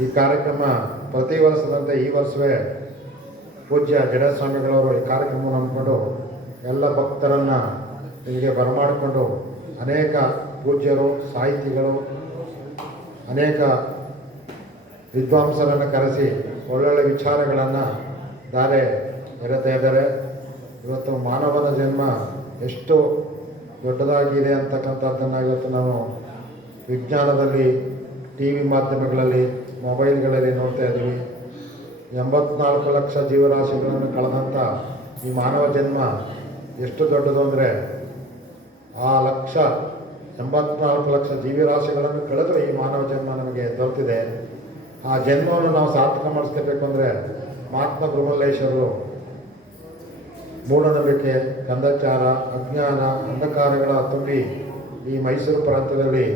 ಈ ಕಾರ್ಯಕ್ರಮ ಪ್ರತಿ ವರ್ಷದಂತೆ ಈ ವರ್ಷವೇ ಪೂಜ್ಯ ಜಡಸ್ವಾಮಿಗಳವರು ಈ ಕಾರ್ಯಕ್ರಮವನ್ನು ಹಮ್ಮಿಕೊಂಡು ಎಲ್ಲ ಭಕ್ತರನ್ನು ಇಲ್ಲಿಗೆ ಬರಮಾಡಿಕೊಂಡು ಅನೇಕ ಪೂಜ್ಯರು, ಸಾಹಿತಿಗಳು, ಅನೇಕ ವಿದ್ವಾಂಸರನ್ನು ಕರೆಸಿ ಒಳ್ಳೊಳ್ಳೆ ವಿಚಾರಗಳನ್ನು ದಾರೆ ಎರೆತಾ ಇದ್ದಾರೆ. ಇವತ್ತು ಮಾನವನ ಜನ್ಮ ಎಷ್ಟು ದೊಡ್ಡದಾಗಿದೆ ಅಂತಕ್ಕಂಥದ್ದನ್ನು ಇವತ್ತು ನಾನು ವಿಜ್ಞಾನದಲ್ಲಿ, ಟಿ ವಿ ಮಾಧ್ಯಮಗಳಲ್ಲಿ ಮೊಬೈಲ್ಗಳಲ್ಲಿ ನೋಡ್ತಾ ಇದ್ದೀವಿ ಎಂಬತ್ನಾಲ್ಕು ಲಕ್ಷ ಜೀವರಾಶಿಗಳನ್ನು ಕಳೆದಂಥ ಈ ಮಾನವ ಜನ್ಮ ಎಷ್ಟು ದೊಡ್ಡದು ಅಂದರೆ ಆ ಲಕ್ಷ ಎಂಬತ್ನಾಲ್ಕು ಲಕ್ಷ ಜೀವರಾಶಿಗಳನ್ನು ಕಳೆದು ಈ ಮಾನವ ಜನ್ಮ ನಮಗೆ ದೊರೆತಿದೆ. ಆ ಜನ್ಮವನ್ನು ನಾವು ಸಾರ್ಥಕ ಮಾಡಿಸ್ಕೋಬೇಕು ಅಂದರೆ ಮಹಾತ್ಮ ಗುರುಮಲ್ಲೇಶ್ವರರು ಮೂಢನಂಬಿಕೆ ಕಂದಚಾರ ಅಜ್ಞಾನ, ಅಂಧಕಾರಗಳ ತುಂಬಿ ಈ ಮೈಸೂರು ಪ್ರಾಂತ್ಯದಲ್ಲಿ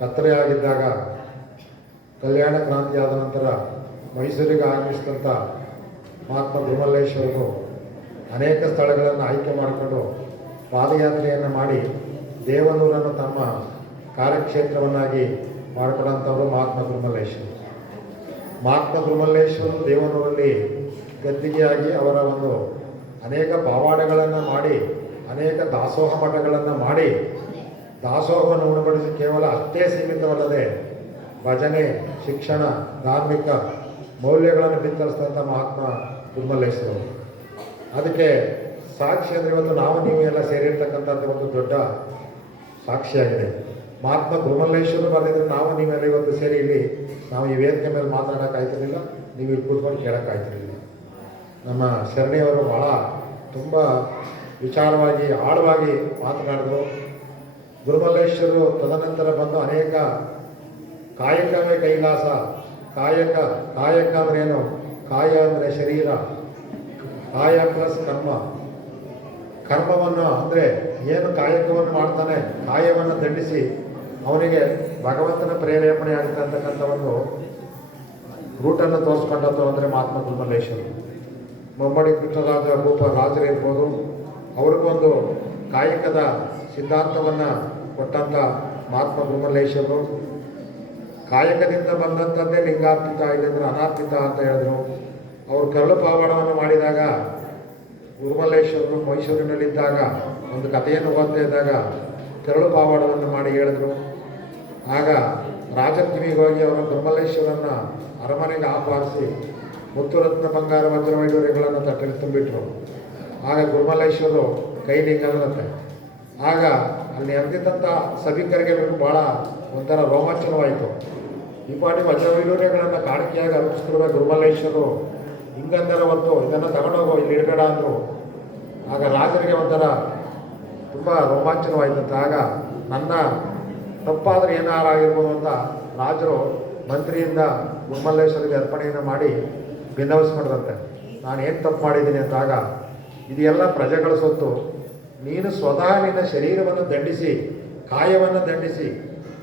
ಕತ್ತಲೆಯಾಗಿದ್ದಾಗ ಕಲ್ಯಾಣ ಕ್ರಾಂತಿ ನಂತರ ಮೈಸೂರಿಗೆ ಆಗಮಿಸಿದಂಥ ಮಹಾತ್ಮ ಗುರುಮಲ್ಲೇಶ್ವರರು ಅನೇಕ ಸ್ಥಳಗಳನ್ನು ಆಯ್ಕೆ ಮಾಡಿಕೊಂಡು ಪಾದಯಾತ್ರೆಯನ್ನು ಮಾಡಿ ದೇವನೂರನ್ನು ತಮ್ಮ ಕಾರ್ಯಕ್ಷೇತ್ರವನ್ನಾಗಿ ಮಾಡಿಕೊಂಡಂಥವರು ಮಹಾತ್ಮ ಗುರುಮಲ್ಲೇಶ್ವರು ಮಹಾತ್ಮ ಗುರುಮಲ್ಲೇಶ್ವರರು ದೇವನೂರಲ್ಲಿ ಗದ್ದಿಗೆಯಾಗಿ ಅವರ ಒಂದು ಅನೇಕ ಪವಾಡಗಳನ್ನು ಮಾಡಿ, ಅನೇಕ ದಾಸೋಹ ಮಠಗಳನ್ನು ಮಾಡಿ, ದಾಸೋಹವನ್ನು ಉಣಬಡಿಸಿ ಕೇವಲ ಅಷ್ಟೇ ಸೀಮಿತವಲ್ಲದೆ ಭಜನೆ ಶಿಕ್ಷಣ, ಧಾರ್ಮಿಕ ಮೌಲ್ಯಗಳನ್ನು ಬಿತ್ತರಿಸಿದಂಥ ಮಹಾತ್ಮ ಗುರುಮಲ್ಲೇಶ್ವರರು ಅದಕ್ಕೆ ಸಾಕ್ಷಿ ಅಂದರೆ ಇವತ್ತು ನಾವು ನೀವು ಎಲ್ಲ ಸೇರಿರ್ತಕ್ಕಂಥದ್ದು ಒಂದು ದೊಡ್ಡ ಸಾಕ್ಷಿಯಾಗಿದೆ. ಮಹಾತ್ಮ ಗುರುಮಲ್ಲೇಶ್ವರ ಬರೆದಿದ್ರೆ, ನಾವು ನೀವೆಲ್ಲ ಇವತ್ತು ಸೇರಿ ಇಲ್ಲಿ ನಾವು ಈ ವೇದಿಕೆ ಮೇಲೆ ಮಾತಾಡೋಕ್ಕಾಯ್ತಿರಲಿಲ್ಲ ನೀವು ಇಲ್ಲಿ ಕೂತ್ಕೊಂಡು ಕೇಳೋಕ್ಕಾಯ್ತಿರಲಿಲ್ಲ ನಮ್ಮ ಶರಣಿಯವರು ಭಾಳ ತುಂಬ ವಿಚಾರವಾಗಿ, ಆಳವಾಗಿ ಮಾತನಾಡಿದರು. ಗುರುಮಲ್ಲೇಶ್ವರು ತದನಂತರ ಬಂದು ಅನೇಕ ಕಾಯಕವೇ ಕೈಲಾಸ, ಕಾಯಕ ಕಾಯಕ ಅಂದ್ರೇನು ಕಾಯ ಅಂದರೆ ಶರೀರ, ಕಾಯ ಪ್ಲಸ್ ಕರ್ಮ. ಕರ್ಮವನ್ನು ಅಂದರೆ ಏನು ಕಾಯಕವನ್ನು ಮಾಡ್ತಾನೆ, ಕಾಯವನ್ನು ದಂಡಿಸಿ ಅವನಿಗೆ ಭಗವಂತನ ಪ್ರೇರೇಪಣೆ ಆಗುತ್ತೆ ಅಂತಕ್ಕಂಥ ಒಂದು ರೂಟನ್ನು ತೋರಿಸ್ಕೊಂಡದ್ದು ಅಂದರೆ ಮಹಾತ್ಮ ಗುಲ್ಮಲ್ಲೇಶ್ವರು ಮೊಮ್ಮಡಿ ಕೃಷ್ಣರಾಜ ರೂಪ ರಾಜರಿರ್ಬೋದು ಅವ್ರಿಗೊಂದು ಕಾಯಕದ ಸಿದ್ಧಾಂತವನ್ನು ಕೊಟ್ಟಂಥ ಮಹಾತ್ಮ ಗುರುಮಲ್ಲೇಶ್ವರರು ಕಾಯಕದಿಂದ ಬಂದಂಥದ್ದೇ ಲಿಂಗಾರ್ಪಿತ ಇಲ್ಲಂದ್ರೆ ಅನಾರ್ಪಿತ ಅಂತ ಹೇಳಿದ್ರು. ಅವರು ಕರಳು ಪಾವಣವನ್ನು ಮಾಡಿದಾಗ ಗುರುಮಲ್ಲೇಶ್ವರರು ಮೈಸೂರಿನಲ್ಲಿದ್ದಾಗ, ಒಂದು ಕಥೆಯನ್ನು ಓದ್ತಾ ಇದ್ದಾಗ ಕರಳು ಪಾವಾಡವನ್ನು ಮಾಡಿ ಹೇಳಿದ್ರು. ಆಗ ರಾಜನ ಹೋಗಿ ಅವರು ಗುರುಮಲ್ಲೇಶ್ವರನ್ನ ಅರಮನೆಗೆ ಆಪಾದಿಸಿ ಮುತ್ತುರತ್ನ ಬಂಗಾರ ವಜ್ರ ವೈಡೂರ್ಯಗಳನ್ನು ತಟ್ಟಲಿ ತುಂಬಿಟ್ರು. ಆಗ ಗುರುಮಲ್ಲೇಶ್ವರರು ಕೈಲಿಂಗ ಆಗ ಅಲ್ಲಿ ನೆರೆದಿದ್ದಂಥ ಸಭಿಕರಿಗೆ ಭಾಳ ಒಂಥರ ರೋಮಾಂಚನವಾಯಿತು. ಈ ಪಾಟಿ ವಜ್ರ ವೈಡೂರ್ಯಗಳನ್ನು ಕಾಣಿಕೆಯಾಗಿ ಅರ್ಪಿಸ್ತಿರುವ ಗುರುಮಲ್ಲೇಶ್ವರು. ಹಿಂಗಂದರ ಒಂದು ಇದನ್ನು ತಗೊಂಡೋಗೋ, ಇಲ್ಲಿ ಇಡಬೇಡ ಅಂದರು. ಆಗ ರಾಜರಿಗೆ ಒಂಥರ ತುಂಬ ರೋಮಾಂಚನವಾಯಿತಂತೆ. ಆಗ ನನ್ನ ತಪ್ಪಾದರೆ ಏನಾರಾಗಿರ್ಬೋದು ಅಂತ ರಾಜರು ಮಂತ್ರಿಯಿಂದ ಗುರುಮಲ್ಲೇಶ್ವರಿಗೆ ಅರ್ಪಣೆಯನ್ನು ಮಾಡಿ ಭಿನ್ನವಿಸ್ಕೊಂಡ್ರಂತೆ ನಾನು ಏನು ತಪ್ಪು ಮಾಡಿದ್ದೀನಿ ಅಂತಾಗ ಇದೆಲ್ಲ ಪ್ರಜೆಗಳ ಸೊತ್ತು. ನೀನು ಸ್ವತಃ ನಿನ್ನ ಶರೀರವನ್ನು ದಂಡಿಸಿ, ಕಾಯವನ್ನು ದಂಡಿಸಿ,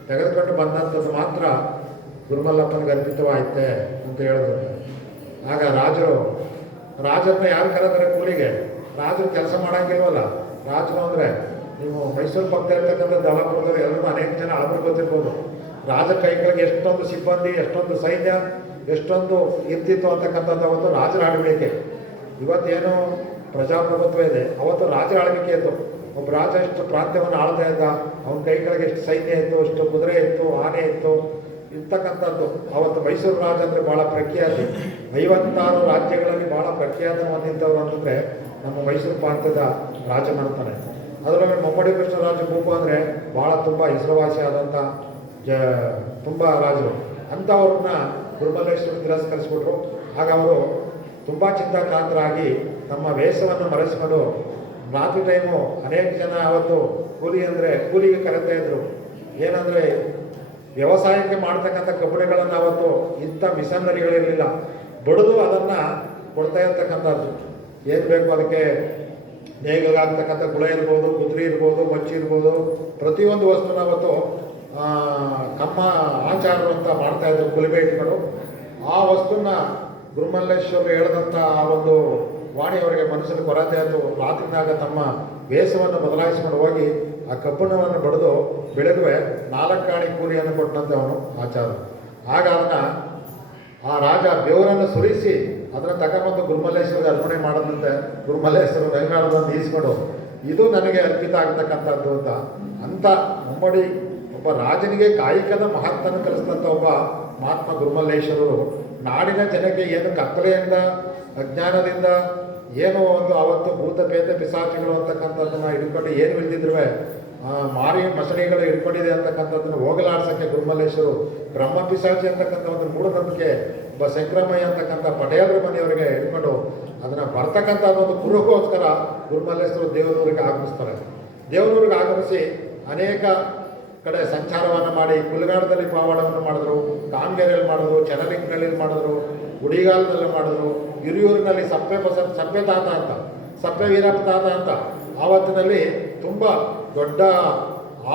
ತೆಗೆದುಕೊಂಡು ಬಂದಂಥದ್ದು ಮಾತ್ರ ಗುರುಮಲ್ಲಪ್ಪನಿಗೆ ಅರ್ಪಿತವಾಯಿತೆ ಅಂತ ಹೇಳಿದ್ರು. ಆಗ ರಾಜರು, ರಾಜರನ್ನ ಯಾರು ಕರೆದ್ರೆ ಕೂಲಿಗೆ? ರಾಜರು ಕೆಲಸ ಮಾಡೋಂಗಿಲ್ವಲ್ಲ? ರಾಜರು ಅಂದರೆ ನೀವು ಮೈಸೂರು ಪಕ್ಕ ಇರ್ತಕ್ಕಂಥ ದಳಪುರದಲ್ಲಿ ಎಲ್ಲರೂ ಅನೇಕ ಜನ ಆದರೂ ಗೊತ್ತಿರ್ಬೋದು. ರಾಜ ಕೈಗಳಿಗೆ ಎಷ್ಟೊಂದು ಸಿಬ್ಬಂದಿ, ಎಷ್ಟೊಂದು ಸೈನ್ಯ, ಎಷ್ಟೊಂದು ಇರ್ತಿತ್ತು ಅಂತಕ್ಕಂಥದ್ದು ಒಂದು ರಾಜರ ಆಳ್ವಿಕೆ. ಇವತ್ತೇನು ಪ್ರಜಾಪ್ರಭುತ್ವ ಇದೆ. ಅವತ್ತು ರಾಜರ ಆಳ್ವಿಕೆ ಇತ್ತು. ಒಬ್ಬ ರಾಜ ಎಷ್ಟು ಪ್ರಾಂತ್ಯವನ್ನು ಆಳ್ತಾ ಇದ್ದ, ಅವನ ಕೈ ಕೆಳಗೆ ಎಷ್ಟು ಸೈನ್ಯ ಇತ್ತು, ಎಷ್ಟು ಕುದುರೆ ಇತ್ತು, ಆನೆ ಇತ್ತು, ಇರ್ತಕ್ಕಂಥದ್ದು. ಅವತ್ತು ಮೈಸೂರು ರಾಜ ಅಂದರೆ ಭಾಳ ಪ್ರಖ್ಯಾತಿ. ಐವತ್ತಾರು ರಾಜ್ಯಗಳಲ್ಲಿ ಭಾಳ ಪ್ರಖ್ಯಾತ ಹೊಂದಿದ್ದವರು ಅಂತಂದರೆ ನಮ್ಮ ಮೈಸೂರು ಪ್ರಾಂತ್ಯದ ರಾಜ ಮಾಡ್ತಾನೆ. ಅದರಲ್ಲಿ ಮೊಮ್ಮಡಿ ಕೃಷ್ಣರಾಜ ಭೂಪ ಅಂದರೆ ಭಾಳ ತುಂಬ ಹೆಸರುವಾಸಿ ಆದಂಥ ಜ, ತುಂಬ ರಾಜರು. ಅಂಥವ್ರನ್ನ ಗುರುಮಲ್ಲೇಶ್ವರ ತಿರಸ್ಕರಿಸ್ಬಿಟ್ರು. ಆಗ ಅವರು ತುಂಬ ಚಿಂತಾಕ್ರಾಂತರಾಗಿ ತಮ್ಮ ವೇಷವನ್ನು ಮರೆಸಿಕೊಂಡು ರಾತ್ರಿ ಟೈಮು ಅನೇಕ ಜನ ಅವತ್ತು ಕೂಲಿ ಅಂದರೆ ಕೂಲಿಗೆ ಕರೆತಾ ಇದ್ರು. ಏನಂದರೆ ವ್ಯವಸಾಯಕ್ಕೆ ಮಾಡ್ತಕ್ಕಂಥ ಕಬ್ಬಡಿಗಳನ್ನು ಅವತ್ತು ಇಂಥ ಮಿಷನರಿಗಳಿರಲಿಲ್ಲ. ಬಡಿದು ಅದನ್ನು ಕೊಡ್ತಾ ಇರ್ತಕ್ಕಂಥದ್ದು. ಏನು ಬೇಕು ಅದಕ್ಕೆ? ನೇಗಿಲಾಗ್ತಕ್ಕಂಥ ಗುಳ ಇರ್ಬೋದು, ಕುದುರೆ ಇರ್ಬೋದು, ಮಚ್ಚಿ ಇರ್ಬೋದು. ಪ್ರತಿಯೊಂದು ವಸ್ತುನ ಅವತ್ತು ಕಮ್ಮ ಆಚಾರರು ಅಂತ ಮಾಡ್ತಾಯಿದ್ರು ಕುಲಿಬೇಟ್ಗಳು ಆ ವಸ್ತುನ ಗುರುಮಲ್ಲೇಶ್ವರ ಹೇಳಿದಂಥ ಆ ಒಂದು ವಾಣಿ ಅವರಿಗೆ ಮನಸ್ಸಿನ ಕೊರತೆ ಆಯಿತು, ರಾತ್ರಿನಾಗ ತಮ್ಮ ವೇಷವನ್ನು ಬದಲಾಯಿಸಿಕೊಂಡು ಹೋಗಿ ಆ ಕಬ್ಬಣವನ್ನು ಬಡಿದು ಬೆಳಗುವೆ ನಾಲ್ಕಾಣಿ ಕೂಲಿಯನ್ನು ಕೊಟ್ಟಂತೆ ಅವನು ಆಚಾರ ಆಗ ಅದನ್ನು ಆ ರಾಜ ಬೆವರನ್ನು ಸುರಿಸಿ ಅದನ್ನು ತಗೊಂಬಂದು ಗುರುಮಲ್ಲೇಶ್ವರಿಗೆ ಅರ್ಪಣೆ ಮಾಡದಂತೆ ಗುರುಮಲ್ಲೇಶ್ವರ ವೆಂಗಾಳದಂದು ಈಸ್ಕೊಂಡು ಇದು ನನಗೆ ಅರ್ಪಿತ ಆಗ್ತಕ್ಕಂಥದ್ದು ಅಂತ. ಅಂತ ಮುಮ್ಮಡಿ ಒಬ್ಬ ರಾಜನಿಗೆ ಕಾಯಕದ ಮಹತ್ತನ್ನು ಕಲಿಸಿದಂಥ ಒಬ್ಬ ಮಹಾತ್ಮ ಗುರುಮಲ್ಲೇಶ್ವರರು ನಾಡಿನ ಜನಕ್ಕೆ ಏನು ಕತ್ತಲೆಯಿಂದ, ಅಜ್ಞಾನದಿಂದ ಏನು ಒಂದು ಅವತ್ತು ಭೂತ ಪೇತ ಪಿಸಾಚಿಗಳು ಅಂತಕ್ಕಂಥದ್ದನ್ನ ಹಿಡ್ಕೊಂಡು ಏನು ಆ ಮಾರಿ ಮಸಳಿಗಳು ಹಿಡ್ಕೊಂಡಿದೆ ಅಂತಕ್ಕಂಥದ್ದನ್ನು ಹೋಗಲಾಡ್ಸೋಕ್ಕೆ ಗುರುಮಲ್ಲೇಶ್ವರು, ಬ್ರಹ್ಮ ಪಿಸಾಚಿ ಅಂತಕ್ಕಂಥ ಒಂದು ಮೂಢನಂಬಿಕೆ ಒಬ್ಬ ಸಂಕ್ರಮಯ್ಯ ಅಂತಕ್ಕಂಥ ಪಟೇಲರ ಮನೆಯವರಿಗೆ ಹಿಡ್ಕೊಂಡು ಅದನ್ನು ಬರ್ತಕ್ಕಂಥ ಒಂದು ಗುರುಗೋಸ್ಕರ ಗುರುಮಲ್ಲೇಶ್ವರು ದೇವನೂರಿಗೆ ಆಗಮಿಸ್ತಾರೆ. ದೇವನೂರಿಗೆ ಆಗಮಿಸಿ ಅನೇಕ ಕಡೆ ಸಂಚಾರವನ್ನು ಮಾಡಿ, ಕುಲಗಾಡದಲ್ಲಿ ಪಾವಾಡವನ್ನು ಮಾಡಿದ್ರು, ಕಾಮಗೆರೆಯಲ್ಲಿ ಮಾಡಿದ್ರು ಚನಲಿಂಗನಲ್ಲಿ ಮಾಡಿದ್ರು ಗುಡಿಗಾಲದಲ್ಲಿ ಮಾಡಿದ್ರು, ಹಿರಿಯೂರಿನಲ್ಲಿ ಸಪ್ಪೆ ಬಸ, ಸಪ್ಪೆ ತಾತ ಅಂತ, ಸಪ್ಪೆ ವೀರಪ್ಪ ತಾತ ಅಂತ, ಆವತ್ತಿನಲ್ಲಿ ತುಂಬ ದೊಡ್ಡ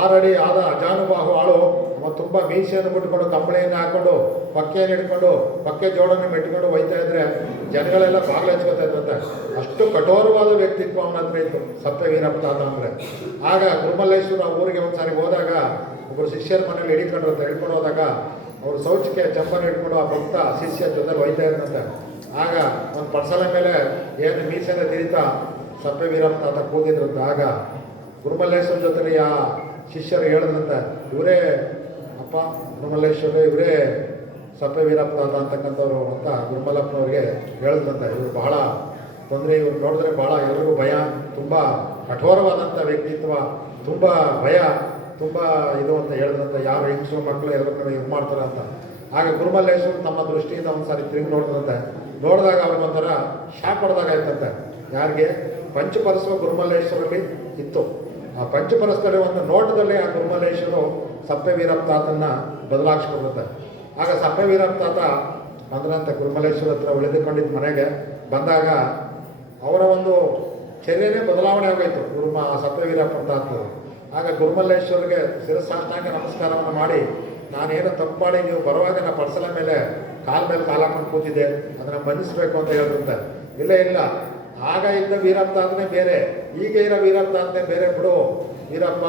ಆರಡಿ ಆದ ಅಜಾನುಬಾಹು ಆಳು ತುಂಬ ಮೀಸೆಯನ್ನು ಬಿಟ್ಕೊಂಡು ಕಂಬಳಿಯನ್ನು ಹಾಕೊಂಡು ಪಕ್ಕೆಯನ್ನು ಹಿಡ್ಕೊಂಡು, ಪಕ್ಕೆ ಜೋಡನ್ನು ಮೆಟ್ಕೊಂಡು ಹೋಯ್ತಾ ಇದ್ರೆ ಜನಗಳೆಲ್ಲ ಬಾಗಿಲು ಹಚ್ಕೊತಾ ಇದ್ರಂತೆ. ಅಷ್ಟು ಕಠೋರವಾದ ವ್ಯಕ್ತಿತ್ವ ಅವನ ಹತ್ರ ಇತ್ತು ಸಪ್ತ ವೀರಪ್ಪ ತಾತ ಅಂದರೆ. ಆಗ ಗುರುಮಲ್ಲೇಶ್ವರ ಊರಿಗೆ ಒಂದ್ಸಾರಿ ಹೋದಾಗ ಒಬ್ಬರು ಶಿಷ್ಯರ ಮನೇಲಿ ಅಂತ ಹಿಡ್ಕೊಂಡು ಹೋದಾಗ ಅವರು ಶೌಚಕ್ಕೆ ಚಂಪನ ಇಟ್ಕೊಂಡು ಆ ಭಕ್ತ ಶಿಷ್ಯ ಜೊತೆ ಹೋಯ್ತಾ ಇದ್ದಂತೆ ಆಗ ಒಂದು ಪರ್ಸಲ ಮೇಲೆ ಏನು ಮೀಸೆನ ತಿರಿತಾ ಸಪ್ಪೆ ವೀರಪ್ಪ ಕೂಗಿದ್ರು ಕೂಗಿದ್ರಂತೆ ಆಗ ಗುರುಮಲ್ಲೇಶ್ವರ ಜೊತೆ ಆ ಶಿಷ್ಯರು ಹೇಳಿದ್ರಂತೆ, ಇವರೇ ಅಪ್ಪ ಗುರುಮಲ್ಲೇಶ್ವರ ಇವರೇ ಸಪ್ಪೆ ವೀರಪ್ಪ ತಾತ ಅಂತಕ್ಕಂಥವ್ರು ಅಂತ ಗುರುಮಲ್ಲಪ್ಪನವ್ರಿಗೆ ಹೇಳಿದ್ರಂತೆ. ಇವರು ಬಹಳ ತೊಂದರೆ, ಇವ್ರು ನೋಡಿದ್ರೆ ಬಹಳ ಎಲ್ರಿಗೂ ಭಯ, ತುಂಬ ಕಠೋರವಾದಂಥ ವ್ಯಕ್ತಿತ್ವ, ತುಂಬ ಭಯ. ತುಂಬ ಇದು ಅಂತ ಹೇಳಿದ್ರಂತ ಯಾರು ಹೆಂಗಸರು ಮಕ್ಕಳು ಎಲ್ಲರೂ ಇದು ಮಾಡ್ತಾರೆ ಅಂತ. ಆಗ ಗುರುಮಲ್ಲೇಶ್ವರ ತಮ್ಮ ದೃಷ್ಟಿಯಿಂದ ಒಂದು ಸಾರಿ ತಿರುಗಿ ನೋಡಿದ್ರಂತೆ ನೋಡಿದಾಗ ಅವ್ರಿಗೆ ಒಂಥರ ಶಾಕ್ ಹೊಡೆದಾಗ ಆಯ್ತಂತೆ ಯಾರಿಗೆ? ಪಂಚಪರಸ್ವ ಗುರುಮಲ್ಲೇಶ್ವರಲ್ಲಿ ಇತ್ತು. ಆ ಪಂಚಪರಸದಲ್ಲಿ ಒಂದು ನೋಟದಲ್ಲಿ ಆ ಗುರುಮಲ್ಲೇಶ್ವರು ಸಪ್ಪೆ ವೀರಪ್ಪ ತಾತನ್ನ ಬದಲಾಯಿಸ್ಕೊಡುತ್ತೆ ಆಗ ಸಪ್ಪೆ ವೀರಪ್ಪ ತಾತ ಬಂದ್ರಂತೆ ಗುರುಮಲ್ಲೇಶ್ವರ ಹತ್ರ ಉಳಿದುಕೊಂಡಿದ್ದ ಮನೆಗೆ. ಬಂದಾಗ ಅವರ ಒಂದು ಚರ್ಯನೇ ಬದಲಾವಣೆ ಆಗೋಯ್ತು. ಗುರುಮ ಸಪ್ಪೆ ವೀರಪ್ಪ ತಾತರು ಆಗ ಗುರುಮಲ್ಲೇಶ್ವರಿಗೆ ಶಿರಸಾಷ್ಟಾಂಗ ನಮಸ್ಕಾರವನ್ನು ಮಾಡಿ, ನಾನೇನು ತಪ್ಪು ಮಾಡಿ ನೀವು ಬರುವಾಗ ನಾ ಪರ್ಸಲ ಮೇಲೆ ಕಾಲ ಮೇಲೆ ಕಾಲ ಹಾಕೊಂಡು ಕೂತಿದ್ದೆ, ಅದನ್ನು ಮನ್ನಿಸ್ಬೇಕು ಅಂತ ಹೇಳಿದ್ರಂತೆ. ಇಲ್ಲ ಇಲ್ಲ. ಆಗ ಇದ್ದ ವೀರಪ್ಪ ಅಂದರೆ ಬೇರೆ, ಈಗ ಇರೋ ವೀರಪ್ಪ ಅಂದರೆ ಬೇರೆ ಬಿಡು. ವೀರಪ್ಪ,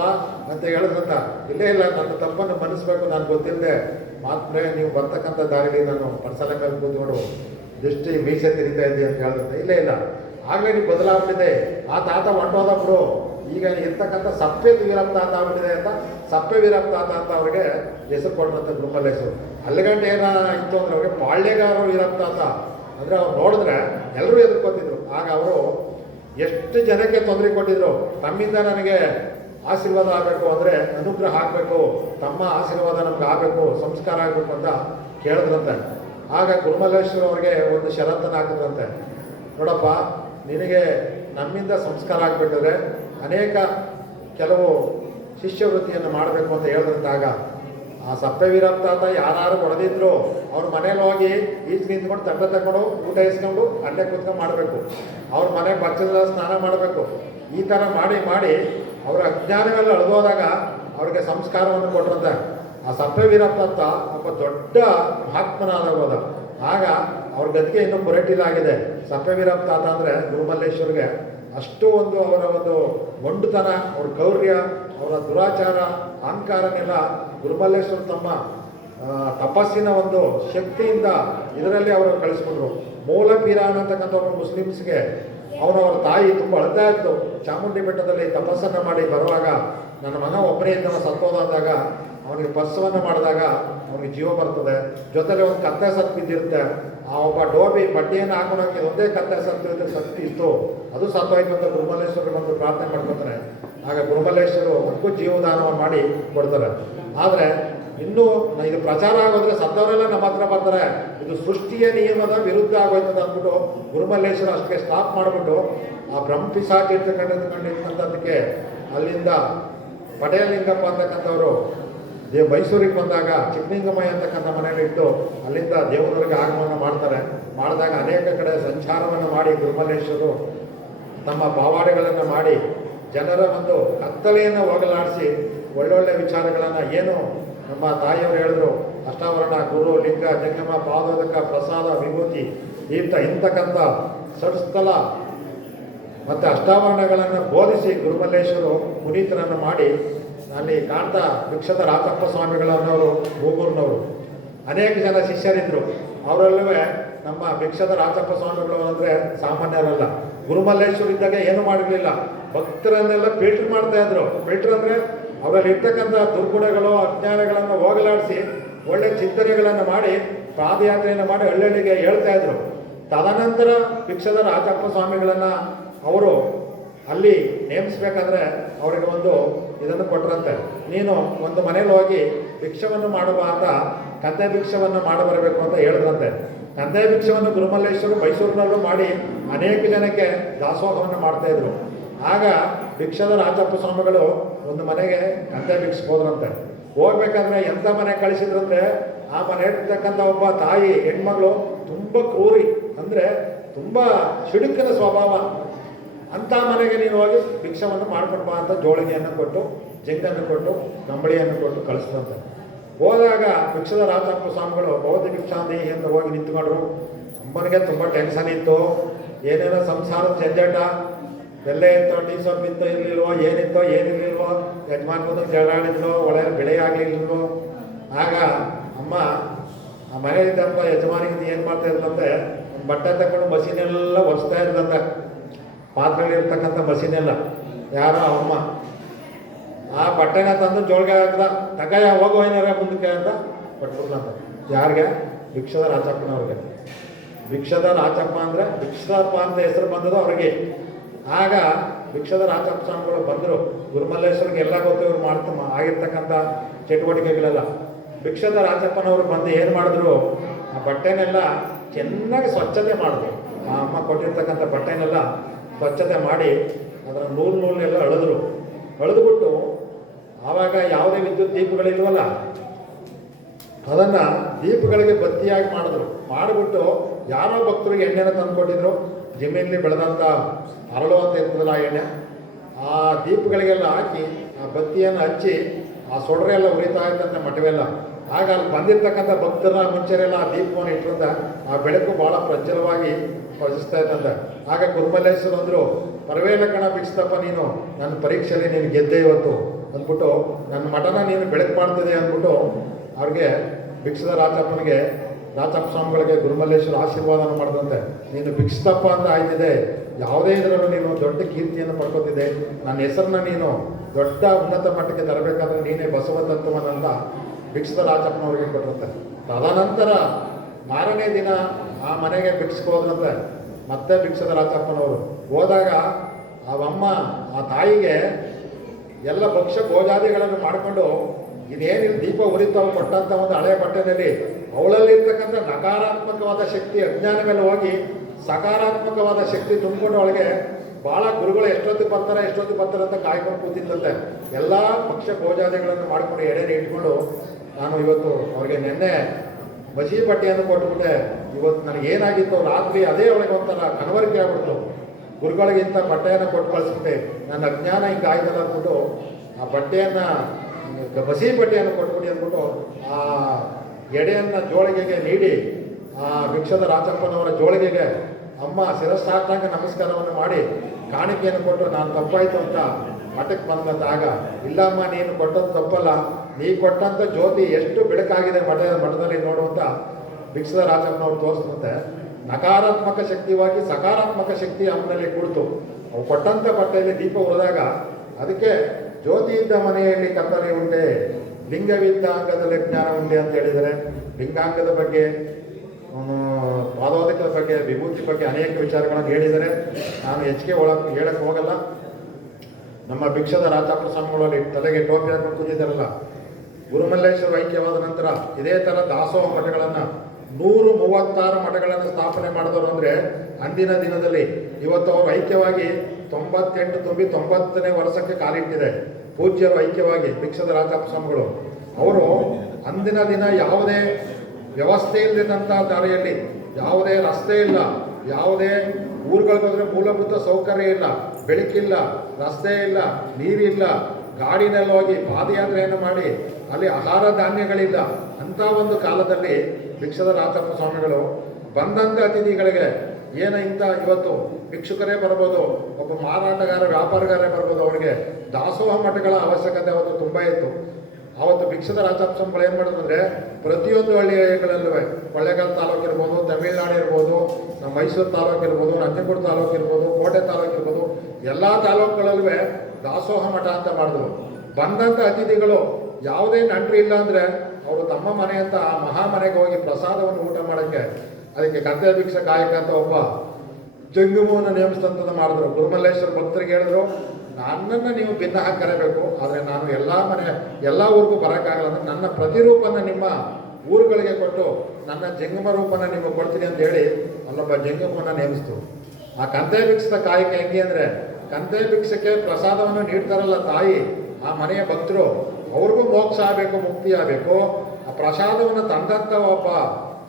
ಅಂತ ಹೇಳಿದ್ರಂತ. ಇಲ್ಲೇ, ಇಲ್ಲ, ನನ್ನ ತಪ್ಪನ್ನು ಮನ್ನಿಸ್ಬೇಕು, ನಾನು ಗೊತ್ತಿಲ್ಲದೆ. ಮಾತ್ರ ನೀವು ಬರ್ತಕ್ಕಂಥ ದಾರಿಲಿ ನಾನು ಪರ್ಸಲ ಮೇಲೆ ಕೂತ್ಕೊಂಡು ದೃಷ್ಟಿ ಮೀಸೆ ತಿರಿತಾ ಇದ್ದೀನಿ ಅಂತ ಹೇಳಿದ್ರಂತ. ಇಲ್ಲೇ, ಇಲ್ಲ. ಆಗಲೇ ನೀವು ಬದಲಾಗ್ಬಿಟ್ಟಿದೆ. ಆ ತಾತ ಹೊಂಟೋದ ಬಿಡು. ಈಗ ಇರ್ತಕ್ಕಂಥ ಸಪ್ಪೆ ವೀರಪ್ಪ ತಾತ ಆಗ್ಬಿಟ್ಟಿದೆ ಅಂತ, ಸಪ್ಪೆ ವೀರಪ್ಪ ತಾತ ಅಂತ ಅವ್ರಿಗೆ ಹೆಸರು ಕೊಟ್ಟಂಥ ಗ್ರೂಪಲ್ಲಿ ಹೆಸರು ಅಲ್ಲಿಗಂಟೆ ಏನ ಇತ್ತು ಅಂದರೆ ಅವ್ರಿಗೆ ಪಾಳ್ಯಗಾರ ವೀರಪ್ಪ ತಾತ ಅಂದರೆ ಅವ್ರು ನೋಡಿದ್ರೆ ಎಲ್ಲರೂ ಎದುರ್ಕೊತಿದ್ರು ಆಗ ಅವರು ಎಷ್ಟು ಜನಕ್ಕೆ ತೊಂದರೆ ಕೊಟ್ಟಿದ್ರು. ತಮ್ಮಿಂದ ನನಗೆ ಆಶೀರ್ವಾದ ಆಗಬೇಕು ಅಂದರೆ ಅನುಗ್ರಹ ಆಗಬೇಕು. ತಮ್ಮ ಆಶೀರ್ವಾದ ನಮ್ಗೆ ಆಗಬೇಕು. ಸಂಸ್ಕಾರ ಆಗಬೇಕು ಅಂತ ಕೇಳಿದ್ರಂತೆ. ಆಗ ಗುರುಮಲ್ಲೇಶ್ವರ ಅವ್ರಿಗೆ ಒಂದು ಷರತ್ತನ್ನು ಹಾಕಿದ್ರಂತೆ. ನೋಡಪ್ಪ, ನಿನಗೆ ನಮ್ಮಿಂದ ಸಂಸ್ಕಾರ ಆಗಬೇಕಾದ್ರೆ ಅನೇಕ ಕೆಲವು ಶಿಷ್ಯವೃತ್ತಿಯನ್ನು ಮಾಡಬೇಕು ಅಂತ ಹೇಳಿದಂತಾಗ ಆ ಸಪ್ಪೆ ವೀರಪ್ಪ ತಾತ ಯಾರು ಹೊಡೆದಿದ್ರು ಅವ್ರ ಮನೇಲಿ ಹೋಗಿ ಈಜು ನಿಂತ್ಕೊಂಡು ತಂಡ ತಗೊಂಡು ಊಟ ಇಸ್ಕೊಂಡು ಅಲ್ಲೇ ಕುತ್ಕೊಂಡು ಮಾಡಬೇಕು. ಅವ್ರ ಮನೆ ಬಚ್ಚಲ ಸ್ನಾನ ಮಾಡಬೇಕು. ಈ ಥರ ಮಾಡಿ ಮಾಡಿ ಅವರ ಅಜ್ಞಾನವೆಲ್ಲ ಅಳಗೋದಾಗ ಅವ್ರಿಗೆ ಸಂಸ್ಕಾರವನ್ನು ಕೊಟ್ಟರಂತೆ ಆ ಸಪ್ಪೆ ವೀರಪ್ಪ ಅಂತ ಒಬ್ಬ ದೊಡ್ಡ ಮಹಾತ್ಮನಾದ ಹೋದ. ಆಗ ಅವ್ರ ಗತಿಗೆ ಇನ್ನೂ ಪುರಟಿಲಾಗಿದೆ ಸಪ್ಪೆ ವೀರಪ್ಪ ತಾತ ಅಂದರೆ ಗುರುಮಲ್ಲೇಶ್ವರ್ಗೆ ಅಷ್ಟು ಒಂದು ಅವರ ಒಂದು ಮೊಂಡುತನ, ಅವ್ರ ಗೌರ್ಯ, ಅವರ ದುರಾಚಾರ, ಅಹಂಕಾರನೆಲ್ಲ ಗುರುಮಲ್ಲೇಶ್ವರ ತಮ್ಮ ತಪಸ್ಸಿನ ಒಂದು ಶಕ್ತಿಯಿಂದ ಇದರಲ್ಲಿ ಅವರು ಕಳಿಸ್ಕೊಂಡ್ರು. ಮೂಲ ಪೀರಾನ್ ಒಂದು ಮುಸ್ಲಿಮ್ಸ್ಗೆ ಅವರು ತಾಯಿ ತುಂಬ ಅಳ್ತಾ ಇತ್ತು. ಚಾಮುಂಡಿ ಬೆಟ್ಟದಲ್ಲಿ ತಪಸ್ಸನ್ನು ಮಾಡಿ ಬರುವಾಗ, ನನ್ನ ಮಗ ಒಬ್ಬರೇ ಇದ್ದವ ಸತ್ತೋದ ಅಂದಾಗ ಅವನಿಗೆ ಪಸ್ಸವನ್ನು ಮಾಡಿದಾಗ ಅವನಿಗೆ ಜೀವ ಬರ್ತದೆ. ಜೊತೆಲಿ ಒಂದು ಕತ್ತೆ ಸತ್ತು ಬಿದ್ದಿರುತ್ತೆ. ಆ ಒಬ್ಬ ಡೋಬಿ ಬಟ್ಟೆಯನ್ನು ಹಾಕೊಳಕ್ಕೆ ಒಂದೇ ಕತ್ತೆ ಸತ್ತು ಶಕ್ತಿ ಇತ್ತು. ಅದು ಸತ್ತೋಯ್ತು ಅಂತ ಗುರುಮಲ್ಲೇಶ್ವರರು ಬಂದು ಪ್ರಾರ್ಥನೆ ಮಾಡ್ಕೊತಾರೆ. ಆಗ ಗುರುಮಲ್ಲೇಶ್ವರು ಅದಕ್ಕೂ ಜೀವದಾನವನ್ನು ಮಾಡಿ ಕೊಡ್ತಾರೆ. ಆದರೆ ಇನ್ನೂ ಇದು ಪ್ರಚಾರ ಆಗೋದ್ರೆ ಸತ್ತವರೆಲ್ಲ ನಮ್ಮ ಹತ್ರ ಬರ್ತಾರೆ. ಇದು ಸೃಷ್ಟಿಯ ನಿಯಮದ ವಿರುದ್ಧ ಆಗೋಯ್ತದೆ ಅಂದ್ಬಿಟ್ಟು ಗುರುಮಲ್ಲೇಶ್ವರ ಅಷ್ಟಕ್ಕೆ ಸ್ಟಾಪ್ ಮಾಡಿಬಿಟ್ಟು ಆ ಬ್ರಹ್ಮಪಿಸಾಟ್ ಇರ್ತಕ್ಕಂಥದ್ದು ಕಂಡಿರ್ತಕ್ಕಂಥದ್ದಕ್ಕೆ ಅಲ್ಲಿಂದ ಪಟೇಲ್ ಲಿಂಗಪ್ಪ ಅಂತಕ್ಕಂಥವ್ರು ದೇವ್ ಮೈಸೂರಿಗೆ ಬಂದಾಗ ಚಿಕ್ಕಲಿಂಗಮಯ ಅಂತಕ್ಕಂಥ ಮನೆಯಲ್ಲಿ ಇಟ್ಟು ಅಲ್ಲಿಂದ ದೇವನವರಿಗೆ ಆಗಮನ ಮಾಡ್ತಾರೆ. ಮಾಡಿದಾಗ ಅನೇಕ ಕಡೆ ಸಂಚಾರವನ್ನು ಮಾಡಿ ಗುರುಮಲ್ಲೇಶ್ವರು ತಮ್ಮ ಪಾವಾಡೆಗಳನ್ನು ಮಾಡಿ ಜನರ ಒಂದು ಕತ್ತಲೆಯನ್ನು ಹೋಗಲಾಡಿಸಿ ಒಳ್ಳೊಳ್ಳೆ ವಿಚಾರಗಳನ್ನು ಏನು ನಮ್ಮ ತಾಯಿಯವರು ಹೇಳಿದ್ರು. ಅಷ್ಟಾವರಣ, ಗುರು, ಲಿಂಗ, ಜಂಗಮ, ಪಾದೋದಕ, ಪ್ರಸಾದ, ವಿಭೂತಿ ಇಂಥ ಇಂತಕ್ಕಂಥ ಸಡ್ಸ್ಥಲ ಮತ್ತು ಅಷ್ಟಾವರಣಗಳನ್ನು ಬೋಧಿಸಿ ಗುರುಮಲ್ಲೇಶ್ವರು ಪುನೀತರನ್ನು ಮಾಡಿ ಅಲ್ಲಿ ಕಾಣ್ತಾ ವೃಕ್ಷದ ರಾತಪ್ಪ ಸ್ವಾಮಿಗಳನ್ನವರು ಮೂಗೂರಿನವರು ಅನೇಕ ಜನ ಶಿಷ್ಯರಿದ್ದರು ಅವರಲ್ಲೂ ನಮ್ಮ ಭಿಕ್ಷದ ರಾಜಪ್ಪ ಸ್ವಾಮಿಗಳು ಅಂದರೆ ಸಾಮಾನ್ಯರಲ್ಲ. ಗುರುಮಲ್ಲೇಶ್ವರ ಇದ್ದಾಗ ಏನು ಮಾಡಿರಲಿಲ್ಲ. ಭಕ್ತರನ್ನೆಲ್ಲ ಫಿಲ್ಟರ್ ಮಾಡ್ತಾ ಇದ್ರು. ಫಿಲ್ಟರ್ ಅಂದರೆ ಅವರಲ್ಲಿ ಇರ್ತಕ್ಕಂಥ ದುರ್ಗುಣಗಳು, ಅಜ್ಞಾನಗಳನ್ನು ಹೋಗಲಾಡಿಸಿ ಒಳ್ಳೆ ಚಿಂತನೆಗಳನ್ನು ಮಾಡಿ ಪಾದಯಾತ್ರೆಯನ್ನು ಮಾಡಿ ಹಳ್ಳಿಗೆ ಹೇಳ್ತಾ ಇದ್ರು. ತದನಂತರ ಭಿಕ್ಷದ ರಾಜಪ್ಪ ಸ್ವಾಮಿಗಳನ್ನು ಅವರು ಅಲ್ಲಿ ನೇಮಿಸ್ಬೇಕಾದ್ರೆ ಅವರಿಗೆ ಒಂದು ಇದನ್ನು ಕೊಟ್ರಂತೆ. ನೀನು ಒಂದು ಮನೇಲಿ ಹೋಗಿ ಭಿಕ್ಷವನ್ನು ಮಾಡುವ ಅಂತ ಕಂದೆ ಭಿಕ್ಷವನ್ನು ಮಾಡಿ ಬರಬೇಕು ಅಂತ ಹೇಳಿದ್ರಂತೆ. ಕಂದೆ ಭಿಕ್ಷವನ್ನು ಗುರುಮಲ್ಲೇಶ್ವರು ಮೈಸೂರಿನಲ್ಲೂ ಮಾಡಿ ಅನೇಕ ಜನಕ್ಕೆ ದಾಸೋಹವನ್ನು ಮಾಡ್ತಾ ಇದ್ರು. ಆಗ ಭಿಕ್ಷದ ರಾಜಪ್ಪ ಸ್ವಾಮಿಗಳು ಒಂದು ಮನೆಗೆ ಕಂದೆ ಭಿಕ್ಷೆ ಹೋದ್ರಂತೆ ಹೋಗ್ಬೇಕಂದ್ರೆ ಎಂಥ ಮನೆ ಕಳಿಸಿದ್ರಂತೆ? ಆ ಮನೆ ಇರ್ತಕ್ಕಂಥ ಒಬ್ಬ ತಾಯಿ, ಹೆಣ್ಮಗಳು ತುಂಬ ಕ್ರೂರಿ, ಅಂದರೆ ತುಂಬ ಸಿಡುಕಿನ ಸ್ವಭಾವ. ಅಂಥ ಮನೆಗೆ ನೀನು ಹೋಗಿ ಭಿಕ್ಷವನ್ನು ಮಾಡಿಕೊಡ್ಬಾ ಅಂತ ಜೋಳಿಗೆಯನ್ನು ಕೊಟ್ಟು, ಜಿಂಗನ್ನು ಕೊಟ್ಟು, ಕಂಬಳಿಯನ್ನು ಕೊಟ್ಟು ಕಳಿಸಿದಂತೆ. ಹೋದಾಗ ಭಿಕ್ಷದ ರಾಜಪ್ಪ ಸ್ವಾಮಿಗಳು, ಬೌದ್ಧ ಭಿಕ್ಷಾಂತಿ ಅಂತ ಹೋಗಿ ನಿಂತ್ಕೊಂಡ್ರು. ಅಮ್ಮನಿಗೆ ತುಂಬ ಟೆನ್ಷನ್ ಇತ್ತು. ಏನೇನೋ ಸಂಸಾರದ ಜಂಜಾಟ ಬೆಲ್ಲ ಇತ್ತೋ, ಟೀ ಸೊಪ್ಪು ಇತ್ತೋ ಇರಲಿಲ್ವೋ ಏನಿತ್ತೋ ಏನಿರಲಿಲ್ವೋ ಯಜಮಾನ್ ಬಂದು ಜಗಳಾಡಿದ್ಲು ಒಳ್ಳೆ ಬೆಳೆ ಆಗಲಿಲ್ವೋ. ಆಗ ಅಮ್ಮ, ಆ ಮನೆಯಲ್ಲಿದ್ದಂಥ ಯಜಮಾನಿಗೆ ಏನು ಮಾಡ್ತಾ ಇದ್ದಂತೆ ಬಟ್ಟೆ ತಗೊಂಡು ಮಸೀನೆಲ್ಲ ಒರೆಸ್ತಾ ಇದ್ದಂತೆ ಪಾತ್ರೆಗಳಿರ್ತಕ್ಕಂಥ ಬಸಿನೆಲ್ಲ ಯಾರೋ ಅಮ್ಮ ಆ ಬಟ್ಟೆನ ತಂದು ಜೋಳಿಗೆ ಹಾಕ್ದ, ತಗಯ, ಹೋಗೋ ಏನಾರ ಮುಂದಕ್ಕೆ ಅಂತ ಕೊಟ್ಬಿಡ್ಲ ಯಾರಿಗೆ? ಭಿಕ್ಷದ ರಾಚಪ್ಪನವ್ರಿಗೆ ಭಿಕ್ಷದ ರಾಚಪ್ಪ ಅಂದರೆ ಭಿಕ್ಷದಪ್ಪ ಅಂತ ಹೆಸರು ಬಂದದ್ದು ಅವ್ರಿಗೆ. ಆಗ ಭಿಕ್ಷದ ರಾಚಪ್ಪ ಸ್ವಾಮಿಗಳು ಬಂದರು. ಗುರುಮಲ್ಲೇಶ್ವರಿಗೆ ಎಲ್ಲ ಗೊತ್ತು, ಇವ್ರು ಮಾಡ್ತಮ್ಮ ಆಗಿರ್ತಕ್ಕಂಥ ಚಟುವಟಿಕೆಗಳೆಲ್ಲ. ಭಿಕ್ಷದ ರಾಜಪ್ಪನವರು ಬಂದು ಏನು ಮಾಡಿದ್ರು? ಆ ಬಟ್ಟೆನೆಲ್ಲ ಚೆನ್ನಾಗಿ ಸ್ವಚ್ಛತೆ ಮಾಡಿದ್ರು. ಆ ಅಮ್ಮ ಕೊಟ್ಟಿರ್ತಕ್ಕಂಥ ಬಟ್ಟೆನೆಲ್ಲ ಸ್ವಚ್ಛತೆ ಮಾಡಿ ಅದರ ನೂಲು ನೂಲನ್ನೆಲ್ಲ ಅಳೆದ್ರು. ಅಳೆದುಬಿಟ್ಟು ಆವಾಗ ಯಾವುದೇ ವಿದ್ಯುತ್ ದೀಪಗಳಿಲ್ವಲ್ಲ? ಅದನ್ನು ದೀಪಗಳಿಗೆ ಬತ್ತಿಯಾಗಿ ಮಾಡಿದ್ರು. ಮಾಡಿಬಿಟ್ಟು ಯಾರೋ ಭಕ್ತರಿಗೆ ಎಣ್ಣೆನ ತಂದು ಕೊಟ್ಟಿದ್ರು. ಜಮೀನಲ್ಲಿ ಬೆಳೆದಂಥ ಅರಳು ಅಂತ ಇರ್ತದಲ್ಲ ಆ ಎಣ್ಣೆ? ಆ ದೀಪಗಳಿಗೆಲ್ಲ ಹಾಕಿ ಆ ಬತ್ತಿಯನ್ನು ಹಚ್ಚಿ ಆ ಸೊಡ್ರೆ ಎಲ್ಲ ಉರಿತಾ ಇದ್ದಂತೆ ಮಠವೆಲ್ಲ ಆಗ ಅಲ್ಲಿ ಬಂದಿರ್ತಕ್ಕಂಥ ಭಕ್ತರ ಮುಂಚೆನೆಲ್ಲ ಆ ದೀಪವನ್ನು ಇಟ್ಟಿರುತ್ತ ಆ ಬೆಳಕು ಭಾಳ ಪ್ರಜ್ವಲವಾಗಿ ಪ್ರಜಿಸ್ತಾ ಇದ್ದಂತೆ. ಆಗ ಕುರುಮಲೇಶ್ವರ ಅಂದರು, ಪರವೇಲ ಕಣ ಬಿಡಿಸ್ತಪ್ಪ ನೀನು, ನನ್ನ ಪರೀಕ್ಷೆಯಲ್ಲಿ ನೀನು ಗೆದ್ದೆ ಇವತ್ತು. ಅಂದ್ಬಿಟ್ಟು, ನನ್ನ ಮಠನ ನೀನು ಬೆಳಕು ಮಾಡ್ತಿದೆ ಅಂದ್ಬಿಟ್ಟು, ಅವ್ರಿಗೆ ಭಿಕ್ಷದ ರಾಜಪ್ಪನಿಗೆ, ರಾಜಪ್ಪ ಸ್ವಾಮಿಗಳಿಗೆ ಗುರುಮಲ್ಲೇಶ್ವರ ಆಶೀರ್ವಾದನ ಮಾಡಿದಂತೆ, ನೀನು ಭಿಕ್ಷಿಸ್ತಪ್ಪ ಅಂತ ಆಯ್ತಿದೆ. ಯಾವುದೇ ಇದರಲ್ಲೂ ನೀನು ದೊಡ್ಡ ಕೀರ್ತಿಯನ್ನು ಪಡ್ಕೊತಿದೆ. ನನ್ನ ಹೆಸರನ್ನ ನೀನು ದೊಡ್ಡ ಉನ್ನತ ಮಟ್ಟಕ್ಕೆ ತರಬೇಕಾದ್ರೆ ನೀನೇ ಬಸವ ತತ್ವವನ್ನಂತ ಭಿಕ್ಷದ ರಾಜಪ್ಪನವರಿಗೆ ಕೊಟ್ಟರಂತೆ ತದನಂತರ ಮಾರನೇ ದಿನ ಆ ಮನೆಗೆ ಭಿಕ್ಷಕ್ಕೆ ಹೋದ್ರಂತೆ ಮತ್ತೆ ಭಿಕ್ಷದ ರಾಜಪ್ಪನವರು ಹೋದಾಗ ಅವಮ್ಮ, ಆ ತಾಯಿಗೆ ಎಲ್ಲ ಭಕ್ಷ್ಯ ಭೋಜಾದಿಗಳನ್ನು ಮಾಡಿಕೊಂಡು ಇದೇನಿಲ್ಲ ದೀಪ ಉರಿತಾವು ಕೊಟ್ಟಂಥ ಒಂದು ಹಳೆಯ ಬಟ್ಟೆನಲ್ಲಿ ಅವಳಲ್ಲಿರ್ತಕ್ಕಂಥ ನಕಾರಾತ್ಮಕವಾದ ಶಕ್ತಿ ಅಜ್ಞಾನ ಮೇಲೆ ಹೋಗಿ ಸಕಾರಾತ್ಮಕವಾದ ಶಕ್ತಿ ತುಂಬಿಕೊಂಡು ಅವಳಿಗೆ ಭಾಳ ಗುರುಗಳು ಎಷ್ಟೊತ್ತಿಗೆ ಬರ್ತಾರೆ ಎಷ್ಟೊತ್ತಿಗೆ ಬರ್ತಾರೆ ಅಂತ ಕಾಯ್ಕೊಂಡು ಕೂತಿದ್ದಂತೆ. ಎಲ್ಲ ಪಕ್ಷ ಭೋಜಾದಿಗಳನ್ನು ಮಾಡಿಕೊಂಡು ಎಡೆನೇ ಇಟ್ಕೊಂಡು ನಾನು ಇವತ್ತು ಅವ್ರಿಗೆ ನಿನ್ನೆ ಬಜಿ ಬಟ್ಟೆಯನ್ನು ಕೊಟ್ಬಿಟ್ಟೆ ಇವತ್ತು ನನಗೆ ಏನಾಗಿತ್ತು ರಾತ್ರಿ ಅದೇ ಅವಳಿಗೆ ಒಂಥರ ಕನವರಿಕೆ ಆಗ್ಬಿಡ್ತು. ಗುರುಗಳಿಗಿಂತ ಬಟ್ಟೆಯನ್ನು ಕೊಟ್ಟು ಕಳಿಸ್ಬಿಟ್ಟೆ. ನನ್ನ ಅಜ್ಞಾನ ಹಿಂಗೆ ಆಯ್ತಲ್ಲ ಅಂದ್ಬಿಟ್ಟು ಆ ಬಟ್ಟೆಯನ್ನು ಬಸಿ ಬಟ್ಟೆಯನ್ನು ಕೊಟ್ಬಿಡಿ ಅಂದ್ಬಿಟ್ಟು ಆ ಎಡೆಯನ್ನು ಜೋಳಿಗೆಗೆ ನೀಡಿ, ಆ ವೃಕ್ಷದ ರಾಜಪ್ಪನವರ ಜೋಳಿಗೆಗೆ ಅಮ್ಮ ಶಿರಸ್ಸಾಷ್ಟಾಂಗ ನಮಸ್ಕಾರವನ್ನು ಮಾಡಿ, ಕಾಣಿಕೆಯನ್ನು ಕೊಟ್ಟು ನಾನು ತಪ್ಪಾಯಿತು ಅಂತ ಮಠಕ್ಕೆ ಬಂದಂತ ಆಗ, ಇಲ್ಲಮ್ಮ, ನೀನು ಕೊಟ್ಟದ್ದು ತಪ್ಪಲ್ಲ. ನೀ ಕೊಟ್ಟಂಥ ಜ್ಯೋತಿ ಎಷ್ಟು ಬೆಳಕಾಗಿದೆ ಮಠದ ಮಠದಲ್ಲಿ ನೋಡುವಂತ ಭಿಕ್ಷದ ರಾಜಪ್ಪನವ್ರು ತೋರಿಸ್ತಂತೆ ನಕಾರಾತ್ಮಕ ಶಕ್ತಿವಾಗಿ ಸಕಾರಾತ್ಮಕ ಶಕ್ತಿ ಅಮ್ಮನಲ್ಲಿ ಕೂಡ್ತು. ಅವು ಕೊಟ್ಟಂಥ ಬಟ್ಟೆಯಲ್ಲಿ ದೀಪ ಉರಿದಾಗ ಅದಕ್ಕೆ ಜ್ಯೋತಿ ಇದ್ದ ಮನೆಯಲ್ಲಿ ಕತ್ತಲೆ ಉಂಟೆ. ಲಿಂಗವಿದ್ದ ಅಂಗದಲ್ಲಿ ಜ್ಞಾನ ಉಂಟೆ ಅಂತ ಹೇಳಿದರೆ, ಲಿಂಗಾಂಗದ ಬಗ್ಗೆ ಪಾದೋದಕದ ಬಗ್ಗೆ, ವಿಭೂತಿ ಬಗ್ಗೆ ಅನೇಕ ವಿಚಾರಗಳನ್ನು ಹೇಳಿದರೆ, ನಾನು ಹೆಚ್ಚಿಗೆ ಒಳಗೆ ಹೇಳಕ್ಕೆ ಹೋಗಲ್ಲ. ನಮ್ಮ ಭಿಕ್ಷದ ರಾಜಾಪುರ ಸ್ವಾಮಿಗಳಲ್ಲಿ ತಲೆಗೆ ಟೋಪಿ ಹಾಕೊಂಡು ಕೂತಿದ್ದಾರಲ್ಲ, ಗುರುಮಲ್ಲೇಶ್ವರ ಐಕ್ಯವಾದ ನಂತರ ಇದೇ ಥರ ದಾಸೋಹ ಮಠಗಳನ್ನು ನೂರು ಮೂವತ್ತಾರು ಮಠಗಳನ್ನು ಸ್ಥಾಪನೆ ಮಾಡಿದವರು ಅಂದರೆ ಅಂದಿನ ದಿನದಲ್ಲಿ ಇವತ್ತು ಅವರು ಐಕ್ಯವಾಗಿ ತೊಂಬತ್ತೆಂಟು ತುಂಬಿ ತೊಂಬತ್ತನೇ ವರ್ಷಕ್ಕೆ ಕಾಲಿಟ್ಟಿದೆ ಪೂಜ್ಯರು ಐಕ್ಯವಾಗಿ ಭಿಕ್ಷದ ರಾಜಾಪ ಸ್ವಾಮಿಗಳು ಅವರು ಅಂದಿನ ದಿನ ಯಾವುದೇ ವ್ಯವಸ್ಥೆ ಇಲ್ಲದಂಥ ದಾರಿಯಲ್ಲಿ, ಯಾವುದೇ ರಸ್ತೆ ಇಲ್ಲ, ಯಾವುದೇ ಊರುಗಳಿಗೆ ಮೂಲಭೂತ ಸೌಕರ್ಯ ಇಲ್ಲ, ಬೆಳಕಿಲ್ಲ, ರಸ್ತೆ ಇಲ್ಲ, ನೀರಿಲ್ಲ, ಗಾಡಿನಲ್ಲಿ ಹೋಗಿ ಪಾದಯಾತ್ರೆಯನ್ನು ಮಾಡಿ ಅಲ್ಲಿ ಆಹಾರ ಧಾನ್ಯಗಳಿಲ್ಲ. ಅಂಥ ಒಂದು ಕಾಲದಲ್ಲಿ ಭಿಕ್ಷದ ರಾಜಪ್ಪ ಸ್ವಾಮಿಗಳು ಬಂದಂಥ ಅತಿಥಿಗಳಿಗೆ ಏನ ಇಂಥ ಇವತ್ತು ಭಿಕ್ಷುಕರೇ ಬರ್ಬೋದು, ಒಬ್ಬ ಮಾರಾಟಗಾರ, ವ್ಯಾಪಾರಗಾರೇ ಬರ್ಬೋದು, ಅವರಿಗೆ ದಾಸೋಹ ಮಠಗಳ ಅವಶ್ಯಕತೆ ಅವತ್ತು ತುಂಬ ಇತ್ತು. ಅವತ್ತು ಭಿಕ್ಷದ ಸ್ವಾಮಿಗಳು ಏನು ಮಾಡೋದಂದ್ರೆ ಪ್ರತಿಯೊಂದು ಹಳ್ಳಿಗಳಲ್ಲೂ ಕೊಳ್ಳೇಗಾಲ ತಾಲೂಕು ಇರ್ಬೋದು ನಮ್ಮ ಮೈಸೂರು ತಾಲೂಕು ಇರ್ಬೋದು, ನಂಜನಗೂಡು ತಾಲೂಕು ಇರ್ಬೋದು, ಕೋಟೆ ತಾಲೂಕು ಇರ್ಬೋದು, ಎಲ್ಲ ತಾಲೂಕುಗಳಲ್ಲೂ ದಾಸೋಹ ಮಠ ಅಂತ ಮಾಡಿದ್ರು ಬಂದಂಥ ಅತಿಥಿಗಳು ಯಾವುದೇ ನಂಟ್ರಿ ಇಲ್ಲ ಅಂದರೆ ಅವರು ತಮ್ಮ ಮನೆ ಅಂತ ಆ ಮಹಾ ಮನೆಗೆ ಹೋಗಿ ಪ್ರಸಾದವನ್ನು ಊಟ ಮಾಡೋಕ್ಕೆ ಅದಕ್ಕೆ ಕತ್ತೆ ಭಿಕ್ಷ ಕಾಯಕ ಅಂತ ಒಬ್ಬ ಜಂಗಮವನ್ನು ನೇಮಿಸಿದಂಥದ್ದು ಮಾಡಿದ್ರು. ಗುರುಮಲ್ಲೇಶ್ವರ ಭಕ್ತರಿಗೆ ಹೇಳಿದ್ರು ನನ್ನನ್ನು ನೀವು ಭಿನ್ನ ಹಾಕಿ ಕರೆಯಬೇಕು ಆದರೆ ನಾನು ಎಲ್ಲ ಮನೆ, ಎಲ್ಲ ಊರಿಗೂ ಬರೋಕ್ಕಾಗಲ್ಲ ಅಂದರೆ ನನ್ನ ಪ್ರತಿರೂಪನ ನಿಮ್ಮ ಊರುಗಳಿಗೆ ಕೊಟ್ಟು ನನ್ನ ಜಂಗಮ ರೂಪನ ನಿಮಗೆ ಕೊಡ್ತೀನಿ ಅಂತ ಹೇಳಿ ಅಲ್ಲೊಬ್ಬ ಜಂಗಮವನ್ನು ನೇಮಿಸ್ತು. ಆ ಕಂತೆ ಭಿಕ್ಷದ ಕಾಯಕ ಹೆಂಗೆ ಅಂದರೆ ಕಂತೆ ಭಿಕ್ಷಕ್ಕೆ ಪ್ರಸಾದವನ್ನು ನೀಡ್ತಾರಲ್ಲ ತಾಯಿ, ಆ ಮನೆಯ ಭಕ್ತರು, ಅವ್ರಿಗೂ ಮೋಕ್ಷ ಆಗಬೇಕು, ಮುಕ್ತಿ ಆಗಬೇಕು. ಆ ಪ್ರಸಾದವನ್ನು ತಂದಂಥ ಒಬ್ಬ,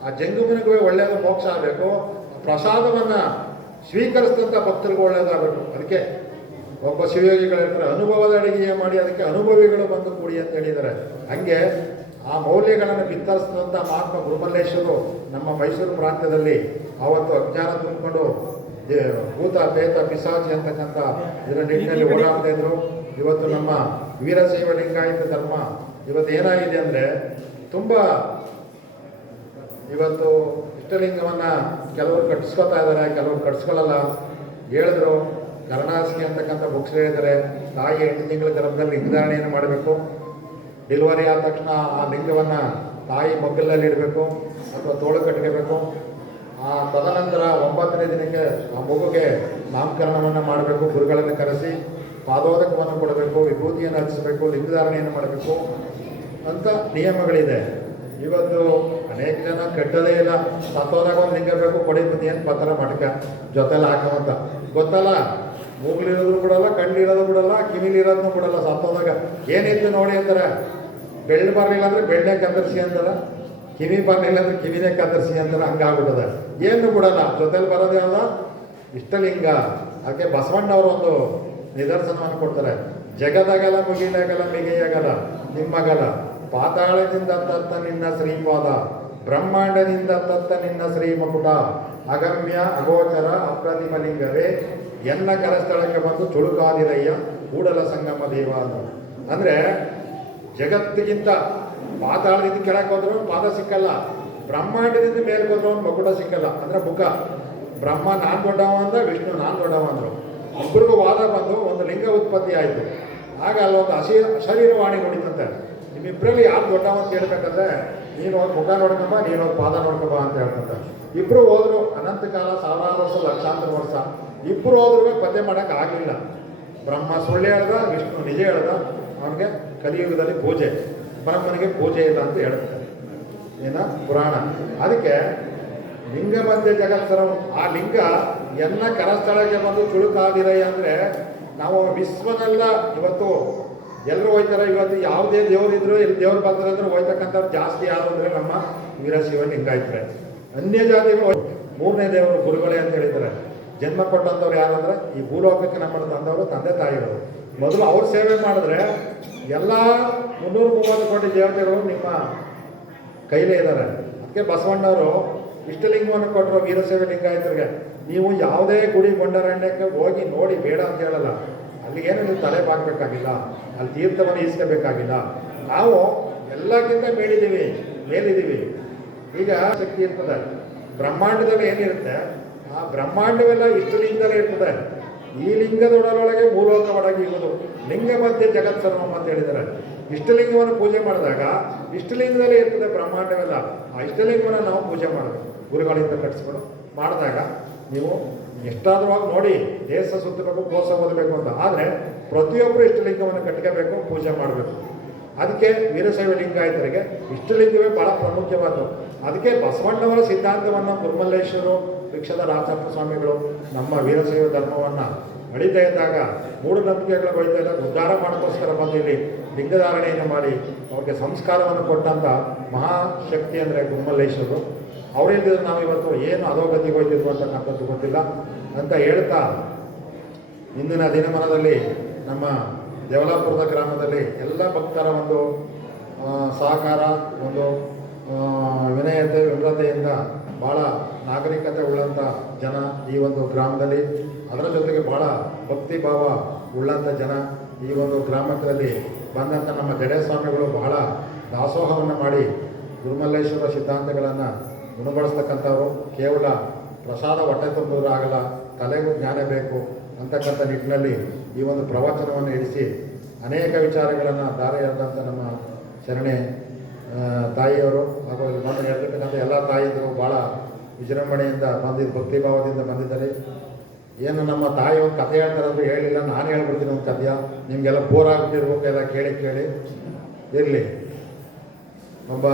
ಆ ಜಂಗಮನಿಗೂ ಒಳ್ಳೆಯದು ಮೋಕ್ಷ ಆಗಬೇಕು. ಪ್ರಸಾದವನ್ನು ಸ್ವೀಕರಿಸಿದಂಥ ಭಕ್ತರಿಗೂ ಒಳ್ಳೆಯದಾಗಬೇಕು. ಅದಕ್ಕೆ ಒಬ್ಬ ಶಿವಯೋಗಿಗಳಿರ್ತಾರೆ ಅನುಭವದ ಅಡಿಗೆ ಮಾಡಿ ಅದಕ್ಕೆ ಅನುಭವಿಗಳು ಬಂದು ಕೂಡಿ ಅಂತ ಹೇಳಿದ್ದಾರೆ. ಹಂಗೆ ಆ ಮೌಲ್ಯಗಳನ್ನು ಬಿತ್ತರಿಸಿದಂಥ ಮಹಾತ್ಮ ಗುರುಮಲ್ಲೇಶ್ವರು ನಮ್ಮ ಮೈಸೂರು ಪ್ರಾಂತ್ಯದಲ್ಲಿ ಆವತ್ತು ಅಜ್ಞಾನ ತುಂಬಿಕೊಂಡು ಭೂತ ಪೇತ ಪಿಸಾಚಿ ಅಂತಕ್ಕಂಥ ಇದರ ನಿಟ್ಟಿನಲ್ಲಿ ಓಡಾಡ್ತಾ ಇದ್ರು. ಇವತ್ತು ನಮ್ಮ ವೀರಶೈವ ಲಿಂಗಾಯತ ಧರ್ಮ ಇವತ್ತು ಏನಾಗಿದೆ ಅಂದರೆ ತುಂಬ ಇವತ್ತು ಇಷ್ಟಲಿಂಗವನ್ನು ಕೆಲವರು ಕಟ್ಟಿಸ್ಕೊತಾ ಇದ್ದಾರೆ, ಕೆಲವರು ಕಟ್ಸ್ಕೊಳ್ಳಲ್ಲ ಹೇಳಿದ್ರು ಅಂತಕ್ಕಂಥ ಬುಕ್ಸ್ ಹೇಳಿದರೆ ತಾಯಿ ಎಂಟು ತಿಂಗಳ ಗರ್ಭದಲ್ಲಿ ನಿಧಾರಣೆಯನ್ನು ಮಾಡಬೇಕು. ಡೆಲಿವರಿ ಆದ ತಕ್ಷಣ ಆ ಲಿಂಗವನ್ನು ತಾಯಿ ಮಗ್ಗಲಲ್ಲಿ ಇಡಬೇಕು ಅಥವಾ ತೋಳು ಕಟ್ಕೋಬೇಕು. ಆ ತದನಂತರ ಒಂಬತ್ತನೇ ದಿನಕ್ಕೆ ಆ ಮಗುಗೆ ನಾಮಕರಣವನ್ನು ಮಾಡಬೇಕು, ಗುರುಗಳನ್ನು ಕರೆಸಿ, ಪಾದೋದಕವನ್ನು ಕೊಡಬೇಕು, ವಿಭೂತಿಯನ್ನು ಹಚ್ಚಿಸಬೇಕು ಲಿಂಗಧಾರಣೆಯನ್ನು ಮಾಡಬೇಕು ಅಂತ ನಿಯಮಗಳಿದೆ. ಇವತ್ತು ಅನೇಕ ಜನ ಕಟ್ಟಲೇ ಇಲ್ಲ. ಸತ್ತೋದಾಗ ಒಂದು ಲಿಂಗ ಬೇಕು, ಕೊಡಿ ಬನ್ನಿ ಏನು ಪತ್ರ ಮಟಕ ಜೊತೆಲಿ ಹಾಕೋಂತ ಗೊತ್ತಲ್ಲ? ಮೂಗ್ಲಿರೋದು ಬಿಡಲ್ಲ, ಕಣ್ಣಿರೋದು ಬಿಡಲ್ಲ ಕಿವಿಲಿರೋದನ್ನು ಬಿಡಲ್ಲ ಸತ್ತೋದಾಗ ಏನಿತ್ತು ನೋಡಿ ಅಂತಾರೆ? ಬೆಳ್ಳು ಬರಲಿಲ್ಲ ಅಂದರೆ ಬೆಳ್ಳೆ ಕತ್ತರಿಸಿ ಅಂತಾರೆ. ಕಿವಿ ಬರಲಿಲ್ಲ ಅಂದರೆ ಕಿವಿನೇ ಕತ್ತರಿಸಿ ಅಂತಾರೆ, ಹಂಗಾಗ್ಬಿಟ್ಟದೆ. ಏನು ಬಿಡಲ್ಲ, ಜೊತೆಲಿ ಬರೋದೇ ಅಲ್ಲ, ಇಷ್ಟಲಿಂಗ. ಅದಕ್ಕೆ ಬಸವಣ್ಣವರು ಒಂದು ನಿದರ್ಶನವನ್ನು ಕೊಡ್ತಾರೆ. ಜಗದಾಗಲ್ಲ ಮುಗಿಲಾಗಲ್ಲ ಮಿಗೆಯಗಲ, ನಿಮ್ಮಗಲ. ಪಾತಾಳದಿಂದ ತತ್ತ ನಿನ್ನ ಶ್ರೀಪಾದ, ಬ್ರಹ್ಮಾಂಡದಿಂದ ತತ್ತ ನಿನ್ನ ಶ್ರೀಮಕುಟ. ಅಗಮ್ಯ, ಅಗೋಚರ ಅಪ್ರತಿಮ ಲಿಂಗವೇ ಎನ್ನ ಕರಸ್ಥಳಕ್ಕೆ ಬಂದು ತುಳುಕಾದಿರಯ್ಯ, ಕೂಡಲ ಸಂಗಮ ದೇವ ಅಂತ ಅಂದರೆ ಜಗತ್ತಿಗಿಂತ ಪಾತಾಳದಿಂದ ಕೆಳಕ್ಕೆ ಹೋದ್ರು ಪಾದ ಸಿಕ್ಕಲ್ಲ, ಬ್ರಹ್ಮಾಂಡದಿಂದ ಮೇಲೆ ಹೋದ್ರು ಒಂದು ಮಗುಟ ಸಿಕ್ಕಲ್ಲ. ಅಂದರೆ ಮುಖ. ಬ್ರಹ್ಮ ನಾನ್ ದೊಡ್ಡವ ಅಂದ, ವಿಷ್ಣು ನಾನ್ ದೊಡ್ಡವ ಅಂದರು. ಒಬ್ರಿಗೂ ವಾದ ಬಂದು ಒಂದು ಲಿಂಗ ಉತ್ಪತ್ತಿ ಆಯಿತು. ಆಗ ಅಲ್ಲೊಂದು ಹಸಿ ಶರೀರವಾಣಿ ನೋಡಿದಂತೆ ನಿಮ್ಮಿಬ್ಬರಲ್ಲಿ ಯಾರು ದೊಡ್ಡವ ಅಂತ ಹೇಳ್ಬೇಕಂದ್ರೆ, ನೀನು ಒಂದು ಮುಖ ನೋಡ್ಕೊಂಬ, ನೀನು ಒಂದು ಪಾದ ನೋಡ್ಕೊಂಬ ಅಂತ ಹೇಳ್ತಂತ. ಇಬ್ಬರು ಹೋದ್ರು ಅನಂತ ಕಾಲ ಸಾವಿರಾರು ವರ್ಷ, ಲಕ್ಷಾಂತರ ವರ್ಷ. ಇಬ್ಬರು ಹೋದ್ರೂ ಪದ್ಯ ಮಾಡೋಕೆ ಆಗಲಿಲ್ಲ ಬ್ರಹ್ಮ ಸುಳ್ಳು ಹೇಳ್ದ, ವಿಷ್ಣು ನಿಜ ಹೇಳ್ದ, ಅವನಿಗೆ ಕಲಿಯುಗದಲ್ಲಿ ಪೂಜೆ. ಬ್ರಹ್ಮನಿಗೆ ಪೂಜೆ ಇಲ್ಲ ಅಂತ ಹೇಳ್ತಾರೆ. ಏನ? ಪುರಾಣ. ಅದಕ್ಕೆ ಲಿಂಗ ಮಧ್ಯೆ ಜಗತ್ಸರ ಆ ಲಿಂಗ ಎನ್ನ ಕರಸ್ಥಳಕ್ಕೆ ಬಂದು ಚುಳುಕಾದಿರಯ್ಯ ಅಂದರೆ ನಾವು ವಿಶ್ವನೆಲ್ಲ ಇವತ್ತು. ಎಲ್ಲರೂ ಹೋಯ್ತಾರೆ, ಇವತ್ತು ಯಾವುದೇ ದೇವರಿದ್ರು ಇಲ್ಲಿ ದೇವ್ರು ಬರ್ತಾರೆ ಅಂದ್ರೆ ಹೋಯ್ತಕ್ಕಂಥವ್ರು ಜಾಸ್ತಿ ಯಾರು ಅಂದರೆ ನಮ್ಮ ವೀರಶಿವ ಲಿಂಗಾಯತ್ರೆ. ಅನ್ಯ ಜಾತಿಗಳು ಮೂರನೇ ದೇವರು ಗುರುಗಳೇ ಅಂತ ಹೇಳಿದ್ದಾರೆ. ಜನ್ಮ ಕೊಟ್ಟಂಥವ್ರು ಯಾರು ಅಂದರೆ ಈ ಭೂಲೋಕಕ್ಕೆ ನಮ್ಮನ್ನು ತಂದವರು ತಂದೆ ತಾಯಿಗಳು. ಮೊದಲು ಅವ್ರ ಸೇವೆ ಮಾಡಿದ್ರೆ ಎಲ್ಲ ಮುನ್ನೂರು ಮೂವತ್ತು ಕೋಟಿ ದೇವತೆಗಳು ನಿಮ್ಮ ಕೈಲೇ ಇದ್ದಾರೆ ಅದಕ್ಕೆ ಬಸವಣ್ಣವರು ಇಷ್ಟಲಿಂಗವನ್ನು ಕೊಟ್ಟರು ವೀರಸೇವೆ ಲಿಂಗಾಯತರಿಗೆ. ನೀವು ಯಾವುದೇ ಗುಡಿ ಗೊಂಡರಣ್ಯಕ್ಕೆ ಹೋಗಿ ನೋಡಿ ಬೇಡ ಅಂತ ಹೇಳಲ್ಲ. ಅಲ್ಲಿ ಏನು ನೀವು ತಲೆ ಬಾಗಬೇಕಾಗಿಲ್ಲ ಅಲ್ಲಿ ತೀರ್ಥವನ್ನು ಈಸ್ಕೋಬೇಕಾಗಿಲ್ಲ. ನಾವು ಎಲ್ಲಕ್ಕಿಂತ ಮೇಲಿದ್ದೀವಿ ಮೇಲಿದ್ದೀವಿ. ಈಗ ಶಕ್ತಿ ಇರ್ತದೆ. ಬ್ರಹ್ಮಾಂಡದಲ್ಲಿ ಏನಿರುತ್ತೆ? ಆ ಬ್ರಹ್ಮಾಂಡವೆಲ್ಲ ಇಷ್ಟು ಲಿಂಗದಲ್ಲೇ ಇರ್ತದೆ. ಈ ಲಿಂಗದೊಡಲೊಳಗೆ ಭೂಲೋಕ ಒಡಗಿರುವುದು ಲಿಂಗ ಮಧ್ಯೆ ಜಗತ್ ಸರ್ವಂ ಅಂತ ಹೇಳಿದ್ದಾರೆ. ಇಷ್ಟಲಿಂಗವನ್ನು ಪೂಜೆ ಮಾಡಿದಾಗ, ಇಷ್ಟಲಿಂಗದಲ್ಲೇ ಇರ್ತದೆ ಬ್ರಹ್ಮಾಂಡವೆಲ್ಲ. ಆ ಇಷ್ಟಲಿಂಗವನ್ನು ನಾವು ಪೂಜೆ ಮಾಡಬೇಕು ಗುರುಗಳಿಂದ ಕಟ್ಟಿಸ್ಕೊಂಡು ಮಾಡಿದಾಗ ನೀವು ಎಷ್ಟಾದ್ರೂ ಆಗಿ ನೋಡಿ ದೇಶ ಸುತ್ತಬೇಕು ಕೋಸ ಓದಬೇಕು ಅಂತ. ಆದರೆ ಪ್ರತಿಯೊಬ್ಬರು ಇಷ್ಟಲಿಂಗವನ್ನು ಕಟ್ಕೋಬೇಕು ಪೂಜೆ ಮಾಡಬೇಕು. ಅದಕ್ಕೆ ವೀರಶೈವ ಲಿಂಗಾಯತರಿಗೆ ಇಷ್ಟಲಿಂಗವೇ ಬಹಳ ಪ್ರಾಮುಖ್ಯವಾದ್ದು ಅದಕ್ಕೆ ಬಸವಣ್ಣವರ ಸಿದ್ಧಾಂತವನ್ನು ಗುರುಮಲ್ಲೇಶ್ವರು ಭಿಕ್ಷದ ರಾಜಪ್ಪ ಸ್ವಾಮಿಗಳು ನಮ್ಮ ವೀರಶೈವ ಧರ್ಮವನ್ನು ಅಳಿತಾ ಇದ್ದಾಗ ಮೂಢನಂಬಿಕೆಗಳ ಬಳಿತಾ ಇದ್ದಾಗ ಉದ್ಧಾರ ಮಾಡೋಕ್ಕೋಸ್ಕರ ಬಂದು ಇಲ್ಲಿ ಲಿಂಗಧಾರಣೆಯನ್ನು ಮಾಡಿ ಅವ್ರಿಗೆ ಸಂಸ್ಕಾರವನ್ನು ಕೊಟ್ಟಂಥ ಮಹಾಶಕ್ತಿ ಅಂದರೆ ಗುಮ್ಮಲ್ಲೇಶ್ವರು. ಅವರಿಂದ ನಾವು ಇವತ್ತು ಏನು ಅಧೋಗತಿಗೆ ಹೋಯ್ತಿದ್ವು ಅಂತಕ್ಕಂಥದ್ದು ಗೊತ್ತಿಲ್ಲ. ಅಂತ ಹೇಳ್ತಾ ಇಂದಿನ ದಿನಮಾನದಲ್ಲಿ ನಮ್ಮ ದೇವಲಾಪುರದ ಗ್ರಾಮದಲ್ಲಿ ಎಲ್ಲ ಭಕ್ತರ ಒಂದು ಸಹಕಾರ, ಒಂದು ವಿನಯತೆ ವಿಮ್ರತೆಯಿಂದ ಭಾಳ ನಾಗರಿಕತೆ ಉಳ್ಳಂಥ ಜನ ಈ ಒಂದು ಗ್ರಾಮದಲ್ಲಿ. ಅದರ ಜೊತೆಗೆ ಭಾಳ ಭಕ್ತಿ ಭಾವ ಉಳ್ಳಂಥ ಜನ ಈ ಒಂದು ಗ್ರಾಮದಲ್ಲಿ ಬಂದಂಥ ನಮ್ಮ ಜಡೆ ಸ್ವಾಮಿಗಳು ಬಹಳ ದಾಸೋಹವನ್ನು ಮಾಡಿ ಗುರುಮಲ್ಲೇಶ್ವರ ಸಿದ್ಧಾಂತಗಳನ್ನು ಗುಣಗೊಳಿಸ್ತಕ್ಕಂಥವ್ರು ಕೇವಲ ಪ್ರಸಾದ ಹೊಟ್ಟೆ ತುಂಬಿದ್ರೆ ಆಗಲ್ಲ, ತಲೆಗೂ ಜ್ಞಾನ ಬೇಕು ಅಂತಕ್ಕಂಥ ನಿಟ್ಟಿನಲ್ಲಿ ಈ ಒಂದು ಪ್ರವಚನವನ್ನು ಇಡಿಸಿ ಅನೇಕ ವಿಚಾರಗಳನ್ನು ದಾರಿ ಎರೆದಂಥ ನಮ್ಮ ಶರಣೆ ತಾಯಿಯವರು ಹಾಗೂ ಇಲ್ಲಿ ಬಂದು ಹೇಳ್ತಕ್ಕಂಥ ಎಲ್ಲ ತಾಯಿಯರು ಭಾಳ ವಿಜೃಂಭಣೆಯಿಂದ ಬಂದಿದ್ದು ಭಕ್ತಿಭಾವದಿಂದ ಬಂದಿದ್ದಾರೆ. ಏನು ನಮ್ಮ ತಾಯಿ ಒಂದು ಕಥೆ ಹೇಳ್ತಾರಂದ್ರೆ ಹೇಳಿಲ್ಲ, ನಾನು ಹೇಳ್ಬಿಡ್ತೀನಿ ಒಂದು ಕಥೆಯ. ನಿಮಗೆಲ್ಲ ಬೋರ್ ಆಗ್ತಿರ್ಬೇಕು ಎಲ್ಲ ಕೇಳಿ ಕೇಳಿ. ಇರಲಿ. ಒಬ್ಬ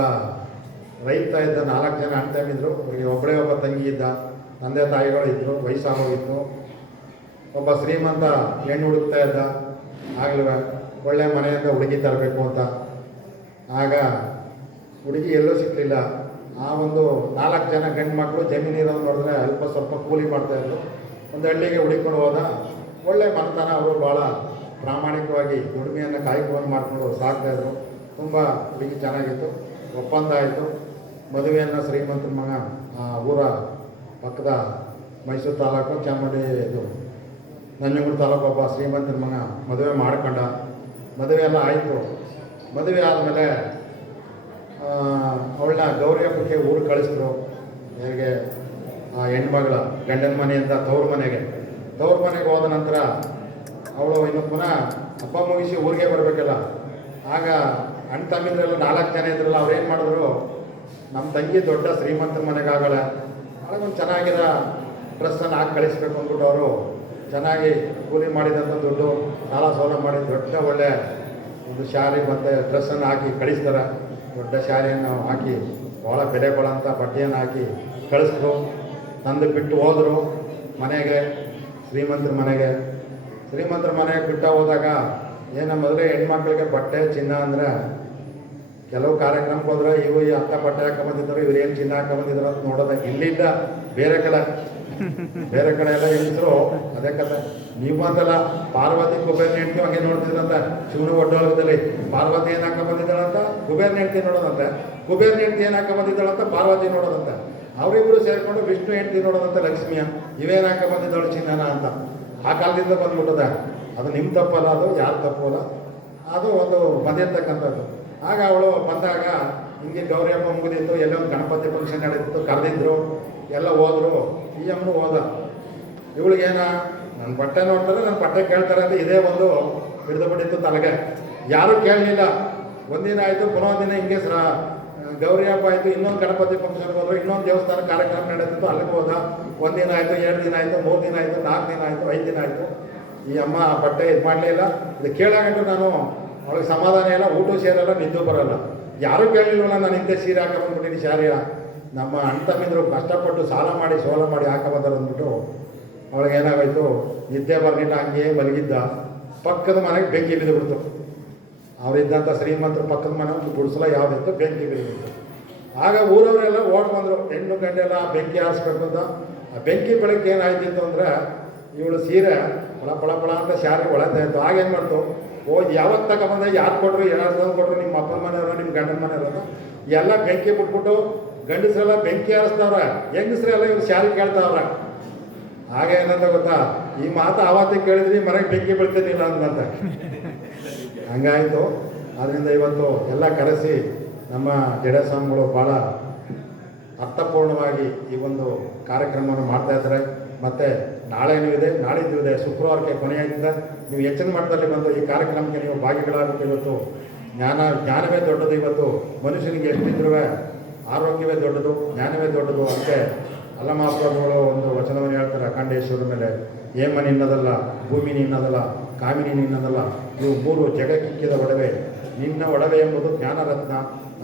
ರೈತ ಇದ್ದ ನಾಲ್ಕು ಜನ ಅಣ್ಣ ಅವ್ರಿಗೆ ಒಬ್ಬಳೇ ಒಬ್ಬ ತಂಗಿ ಇದ್ದ, ತಂದೆ ತಾಯಿಗಳು ಇದ್ದರು ವಯಸ್ಸಾಗೋಗಿತ್ತು ಒಬ್ಬ ಶ್ರೀಮಂತ ಹೆಣ್ಣು ಹುಡುಕ್ತಾ ಇದ್ದ ಆಗಲಿವೆ ಒಳ್ಳೆ ಮನೆಯಿಂದ ಹುಡುಗಿ ತರಬೇಕು ಅಂತ. ಆಗ ಹುಡುಗಿ ಎಲ್ಲೂ ಸಿಕ್ಕಲಿಲ್ಲ ಆ ಒಂದು ನಾಲ್ಕು ಜನ ಗಂಡು ಮಕ್ಕಳು ಜಮೀನಿರೋದು ನೋಡಿದ್ರೆ ಅಲ್ಪ ಸ್ವಲ್ಪ ಕೂಲಿ ಮಾಡ್ತಾಯಿದ್ರು ಒಂದು ಹಳ್ಳಿಗೆ ಹುಡುಕೊಂಡು ಹೋದ. ಒಳ್ಳೆ ಮನೆತನ, ಅವರು ಭಾಳ ಪ್ರಾಮಾಣಿಕವಾಗಿ ದುಡಿಮೆಯನ್ನು ಕಾಯ್ಕೊಂಡು ಮಾಡಿಕೊಂಡು ಸಾಕ್ತಾಯಿದ್ರು ತುಂಬ ಹುಡುಗಿ ಚೆನ್ನಾಗಿತ್ತು. ಒಪ್ಪಂದ ಆಯಿತು. ಮದುವೆಯನ್ನು ಶ್ರೀಮಂತನ ಮಗ, ಆ ಊರ ಪಕ್ಕದ ಮೈಸೂರು ತಾಲೂಕು ಚಾಮುಂಡಿ ಇದು ನಂಜನಗೂಡು ತಾಲೂಕು ಒಬ್ಬ ಶ್ರೀಮಂತನ ಮಗ ಮದುವೆ ಮಾಡ್ಕೊಂಡ. ಮದುವೆ ಎಲ್ಲ ಆಯಿತು. ಮದುವೆ ಆದಮೇಲೆ ಅವಳನ್ನ ಗೌರಿ ಹಬ್ಬಕ್ಕೆ ಊರು ಕಳಿಸಿದ್ರು ಹೇಗೆ, ಆ ಹೆಣ್ಮಗಳ, ಗಂಡನ ಮನೆಯಿಂದ ತವ್ರ ಮನೆಗೆ. ತವ್ರ ಮನೆಗೆ ಹೋದ ನಂತರ ಅವಳು ಇನ್ನು ಪುನಃ ಹಬ್ಬ ಮುಗಿಸಿ ಊರಿಗೆ ಬರಬೇಕಲ್ಲ. ಆಗ ಅಣ್ಣ ತಮ್ಮಿದ್ರೆಲ್ಲ ನಾಲ್ಕು ಜನ ಇದ್ರಲ್ಲ, ಅವ್ರೇನು ಮಾಡಿದ್ರು? ನಮ್ಮ ತಂಗಿ ದೊಡ್ಡ ಶ್ರೀಮಂತರ ಮನೆಗೆ ಒಳಗೆ ಒಂದು ಚೆನ್ನಾಗಿರೋ ಡ್ರೆಸ್ಸನ್ನು ಹಾಕಿ ಕಳಿಸ್ಬೇಕು ಅಂದ್ಬಿಟ್ಟು ಅವರು ಚೆನ್ನಾಗಿ ಕೂಲಿ ಮಾಡಿದಂಥ ದುಡ್ಡು, ಸಾಲ ಸೋಲ ಮಾಡಿ ದೊಡ್ಡ ಒಳ್ಳೆ ಒಂದು ಶಾಲೆ ಮತ್ತು ಡ್ರೆಸ್ಸನ್ನು ಹಾಕಿ ಕಳಿಸ್ತಾರೆ. ದೊಡ್ಡ ಶಾಲೆಯನ್ನು ಹಾಕಿ ಭಾಳ ಬೆಲೆ ಬಾಳಂಥ ಬಟ್ಟೆಯನ್ನು ಹಾಕಿ ಕಳಿಸಿದ್ರು. ತಂದು ಬಿಟ್ಟು ಹೋದರು. ಮನೆಗೆ, ಶ್ರೀಮಂತರ ಮನೆಗೆ. ಶ್ರೀಮಂತರ ಮನೆಗೆ ಬಿಟ್ಟು ಹೋದಾಗ ಏನು ಮೊದಲೇ ಹೆಣ್ಮಕ್ಳಿಗೆ ಬಟ್ಟೆ, ಚಿನ್ನ ಅಂದರೆ ಕೆಲವು ಕಾರ್ಯಕ್ರಮಕ್ಕೆ ಹೋದ್ರೆ ಇವು ಈ ಅತ್ತ ಬಟ್ಟೆ ಹಾಕೊಂಬಂದಿದ್ರು ಇವ್ರು ಏನು ಚಿನ್ನ ಹಾಕೊಂಬಂದಿದ್ರು ಅಂತ ನೋಡೋದ ಇಲ್ಲಿಂದ ಬೇರೆ ಕಡೆ. ಬೇರೆ ಕಡೆ ಎಲ್ಲ ಹೆಂಗಸರು ಅದೇ ಕತೆ. ನೀವು ಮಾತಲ್ಲ ಪಾರ್ವತಿ ಕುಬೇರ್ ಹೆಂಡ್ತಿ ಹಂಗೆ ನೋಡ್ತಿದ್ರಂತ, ಶಿವನು ಒಡ್ಡೊಳಗದಲ್ಲಿ. ಪಾರ್ವತಿ ಏನು ಹಾಕೊಂಬಂದಿದ್ದಾಳಂತ ಕುಬೇರ್ ಹೆಂಡ್ತಿ ನೋಡೋದಂತೆ. ಕುಬೇರ್ ಹೆಂಡ್ತಿ ಏನು ಹಾಕೊಂಬಂದಿದ್ದಾಳಂತ ಪಾರ್ವತಿ ನೋಡೋದಂತೆ. ಅವರಿಬ್ಬರು ಸೇರಿಕೊಂಡು ವಿಷ್ಣು ಹೆಂಡತಿ ನೋಡೋದಂತ ಲಕ್ಷ್ಮಿಯ. ಇವೇನು ಹಾಕೊಂಬಂದಿದ್ದಾಳು ಚಿನ್ನನ ಅಂತ. ಆ ಕಾಲದಿಂದ ಬಂದ್ಬಿಟ್ಟದ. ಅದು ನಿಮ್ಮ ತಪ್ಪಲ್ಲ ಅದು, ಯಾರು ತಪ್ಪು ಅದು ಒಂದು ಬಂದಿರ್ತಕ್ಕಂಥದ್ದು. ಆಗ ಅವಳು ಬಂದಾಗ ಹಿಂಗೆ ಗೌರಿ ಹಬ್ಬ ಮುಗಿದಿತ್ತು, ಎಲ್ಲ ಒಂದು ಗಣಪತಿ ಫಂಕ್ಷನ್ ನಡೀತಿತ್ತು, ಕರೆದಿದ್ರು, ಎಲ್ಲ ಹೋದ್ರು. ಈ ಅಮ್ಮನು ಹೋದ. ಇವಳಿಗೇನ? ನನ್ನ ಬಟ್ಟೆ ನೋಡ್ತಾರೆ ನನ್ನ ಬಟ್ಟೆ ಕೇಳ್ತಾರೆ ಅಂತ ಇದೇ ಒಂದು ಹಿಡಿದು ತಲೆಗೆ. ಯಾರೂ ಕೇಳಲಿಲ್ಲ. ಒಂದಿನ ಆಯಿತು, ಪುನಃ ದಿನ ಹಿಂಗೆ ಸರ ಗೌರಿ ಹಬ್ಬ ಆಯಿತು, ಇನ್ನೊಂದು ಗಣಪತಿ ಫಂಕ್ಷನ್ಗೆ ಹೋದ್ರು, ಇನ್ನೊಂದು ದೇವಸ್ಥಾನ ಕಾರ್ಯಕ್ರಮ ನಡೀತಿತ್ತು ಅಲ್ಲಿಗೆ ಹೋದ. ಒಂದಿನ ಆಯಿತು, ಎರಡು ದಿನ ಆಯಿತು, ಮೂರು ದಿನ ಆಯಿತು, ನಾಲ್ಕು ದಿನ ಆಯಿತು, ಐದು ದಿನ ಆಯಿತು. ಈ ಅಮ್ಮ ಬಟ್ಟೆ ಇದು ಮಾಡಲೇ ಇಲ್ಲ ಇದು ಕೇಳಾಗಂಟು ನಾನು ಅವಳಿಗೆ ಸಮಾಧಾನ ಇಲ್ಲ ಊಟ ಸೇರಲ್ಲ, ನಿದ್ದು ಬರಲ್ಲ. ಯಾರೂ ಕೇಳಲಿಲ್ವಲ್ಲ, ನಾನು ಹಿಂದೆ ಸೀರೆ ಹಾಕೊಂಡ್ಬಿಟ್ಟಿನಿ ಶಾರಿಯ ನಮ್ಮ ಅಣ್ಣ ತಮ್ಮಿದ್ರು ಕಷ್ಟಪಟ್ಟು ಸಾಲ ಮಾಡಿ, ಸೋಲ ಮಾಡಿ ಹಾಕಬಂದ್ರು ಅಂದ್ಬಿಟ್ಟು ಅವಳಿಗೆ ಏನಾಗೋಯ್ತು? ನಿದ್ದೆ ಬರ್ಲಿಲ್ಲ, ಹಂಗೆ ಮಲಗಿದ್ದ. ಪಕ್ಕದ ಮನೆಗೆ ಬೆಂಕಿ ಬಿದ್ದುಬಿಡ್ತು ಅವರಿದ್ದಂಥ ಶ್ರೀಮಂತರು ಪಕ್ಕದ ಮನೆ ಒಂದು ಗುಡಿಸಲ ಯಾವುದಿತ್ತು? ಬೆಂಕಿ ಬಿದ್ದುಬಿಡ್ತು ಆಗ ಊರವರೆಲ್ಲ ಓಡ್ ಬಂದರು. ಹೆಣ್ಣು ಗಂಡೆಲ್ಲ ಆ ಬೆಂಕಿ ಆರಿಸ್ಬೇಕು ಅಂತ. ಆ ಬೆಂಕಿ ಬೆಳಗ್ಗೆ ಏನಾಯ್ತಿತ್ತು ಅಂದರೆ, ಇವಳು ಸೀರೆ ಪಳ ಪಳ ಪಳ ಅಂತ ಶಾರಿ ಒಳಗ್ತಾ ಇತ್ತು. ಆಗೇನು ಮಾಡ್ತು? ಓ ಯಾವತ್ತು ತಗೊಂಬಂದ ಯಾರು ಕೊಟ್ಟರು ಏನಾದ್ರು ತಂದು ಕೊಟ್ಟರು ನಿಮ್ಮ ಅಪ್ಪನ ಮನೆಯವರು ನಿಮ್ಮ ಗಂಡನ ಮನೆಯವರು ಎಲ್ಲ ಬೆಂಕಿ ಬಿಟ್ಬಿಟ್ಟು ಗಂಡಸರೆಲ್ಲ ಬೆಂಕಿ ಹಾರಿಸ್ತವ್ರೆ ಹೆಂಗಸ್ರೆಲ್ಲ ಇವ್ರು ಶಾರಿ ಕೇಳ್ತಾವ್ರೆ. ಆಗ ಏನಂತ ಗೊತ್ತಾ? ಈ ಮಾತು ಆವತ್ತಿಗೆ ಕೇಳಿದ್ರಿ ಮನೆಗೆ ಬೆಂಕಿ ಬೀಳ್ತೀನಿ ಅಂತ ಹಂಗಾಯಿತು. ಅದರಿಂದ ಇವತ್ತು ಎಲ್ಲ ಕರೆಸಿ ನಮ್ಮ ಜಡಸ್ವಾಮಿಗಳು ಭಾಳ ಅರ್ಥಪೂರ್ಣವಾಗಿ ಈ ಒಂದು ಕಾರ್ಯಕ್ರಮವನ್ನು ಮಾಡ್ತಾ ಇದ್ದಾರೆ. ಮತ್ತು ನಾಳೆನೂ ಇದೆ, ನಾಳಿದ್ದು ಇದೆ, ಶುಕ್ರವಾರಕ್ಕೆ ಕೊನೆಯಾಗಿದೆ ನೀವು ಹೆಚ್ಚಿನ ಮಟ್ಟದಲ್ಲಿ ಬಂದು ಈ ಕಾರ್ಯಕ್ರಮಕ್ಕೆ ನೀವು ಭಾಗಿಗಳಾಗಬೇಕು ಇವತ್ತು. ಜ್ಞಾನ, ಜ್ಞಾನವೇ ದೊಡ್ಡದು ಇವತ್ತು. ಮನುಷ್ಯನಿಗೆ ಎಷ್ಟಿದ್ರೂ ಆರೋಗ್ಯವೇ ದೊಡ್ಡದು, ಜ್ಞಾನವೇ ದೊಡ್ಡದು. ಅಂತೆ ಅಲ್ಲಮಾಸ್ವಾಮಿಗಳು ಒಂದು ವಚನವನ್ನು ಹೇಳ್ತಾರೆ ಅಖಂಡೇಶ್ವರ ಮೇಲೆ. ಹೇಮ ನಿನ್ನದಲ್ಲ ಭೂಮಿ ನಿನ್ನದಲ್ಲ ಕಾಮಿನಿ ನಿನ್ನದಲ್ಲ ಇವು ಮೂರು ಜಗಕ್ಕಿಕ್ಕಿದ ಒಡವೆ. ನಿನ್ನ ಒಡವೆ ಎಂಬುದು ಜ್ಞಾನರತ್ನ.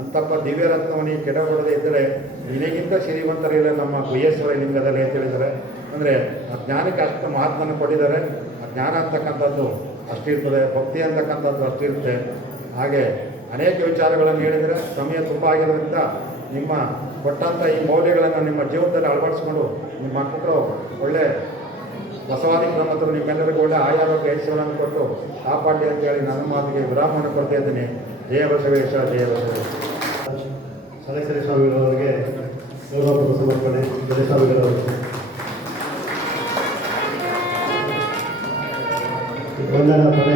ಅಂತಪ್ಪ ದಿವ್ಯರತ್ನವನಿ ಕೆಡಗೊಡದೆ ಇದ್ದರೆ ನಿನಗಿಂತ ಶ್ರೀಮಂತರಿಲ್ಲ ನಮ್ಮ ಗುಯೇಶ್ವರ ಲಿಂಗದಲ್ಲಿ ಅಂತ ಹೇಳಿದರೆ ಅಂದರೆ ಆ ಜ್ಞಾನಕ್ಕೆ ಅಷ್ಟು ಮಹತ್ವನ ಕೊಟ್ಟಿದ್ದಾರೆ. ಆ ಜ್ಞಾನ ಅಂತಕ್ಕಂಥದ್ದು ಅಷ್ಟಿರ್ತದೆ, ಭಕ್ತಿ ಅಂತಕ್ಕಂಥದ್ದು ಅಷ್ಟಿರುತ್ತೆ. ಹಾಗೆ ಅನೇಕ ವಿಚಾರಗಳನ್ನು ಹೇಳಿದರೆ ಸಮಯ ತುಂಬ ಆಗಿರೋದ್ರಿಂದ ನಿಮ್ಮ ಕೊಟ್ಟಂಥ ಈ ಮೌಲ್ಯಗಳನ್ನು ನಿಮ್ಮ ಜೀವನದಲ್ಲಿ ಅಳವಡಿಸ್ಕೊಂಡು ನಿಮ್ಮ ಮಕ್ಕಳು ಒಳ್ಳೆ ಬಸವಾದಿ ಕ್ರಮತರು ನಿಮ್ಮೆಲ್ಲರಿಗೂ ಒಳ್ಳೆ ಆಯಾರೋಗ್ಯ ಐಶ್ವರ್ಯವನ್ನು ಕೊಟ್ಟು ಕಾಪಾಡಿ ಅಂತೇಳಿ ನನ್ನ ಮಾತಿಗೆ ವಿರಾಮವನ್ನು ಕೊಡ್ತಾ ಇದ್ದೀನಿ. ಜಯ ಬಸವೇಶ ಜಯ ಬಸವೇಶ ಸದಸ್ಯರ ಸ್ವಾಮಿಗಳವರಿಗೆ ಗೌರವ ಸಮರ್ಪಣೆ ಜಯಸ್ವಾಮಿಗಳವರು ವಂದನಾ ಪಡೆ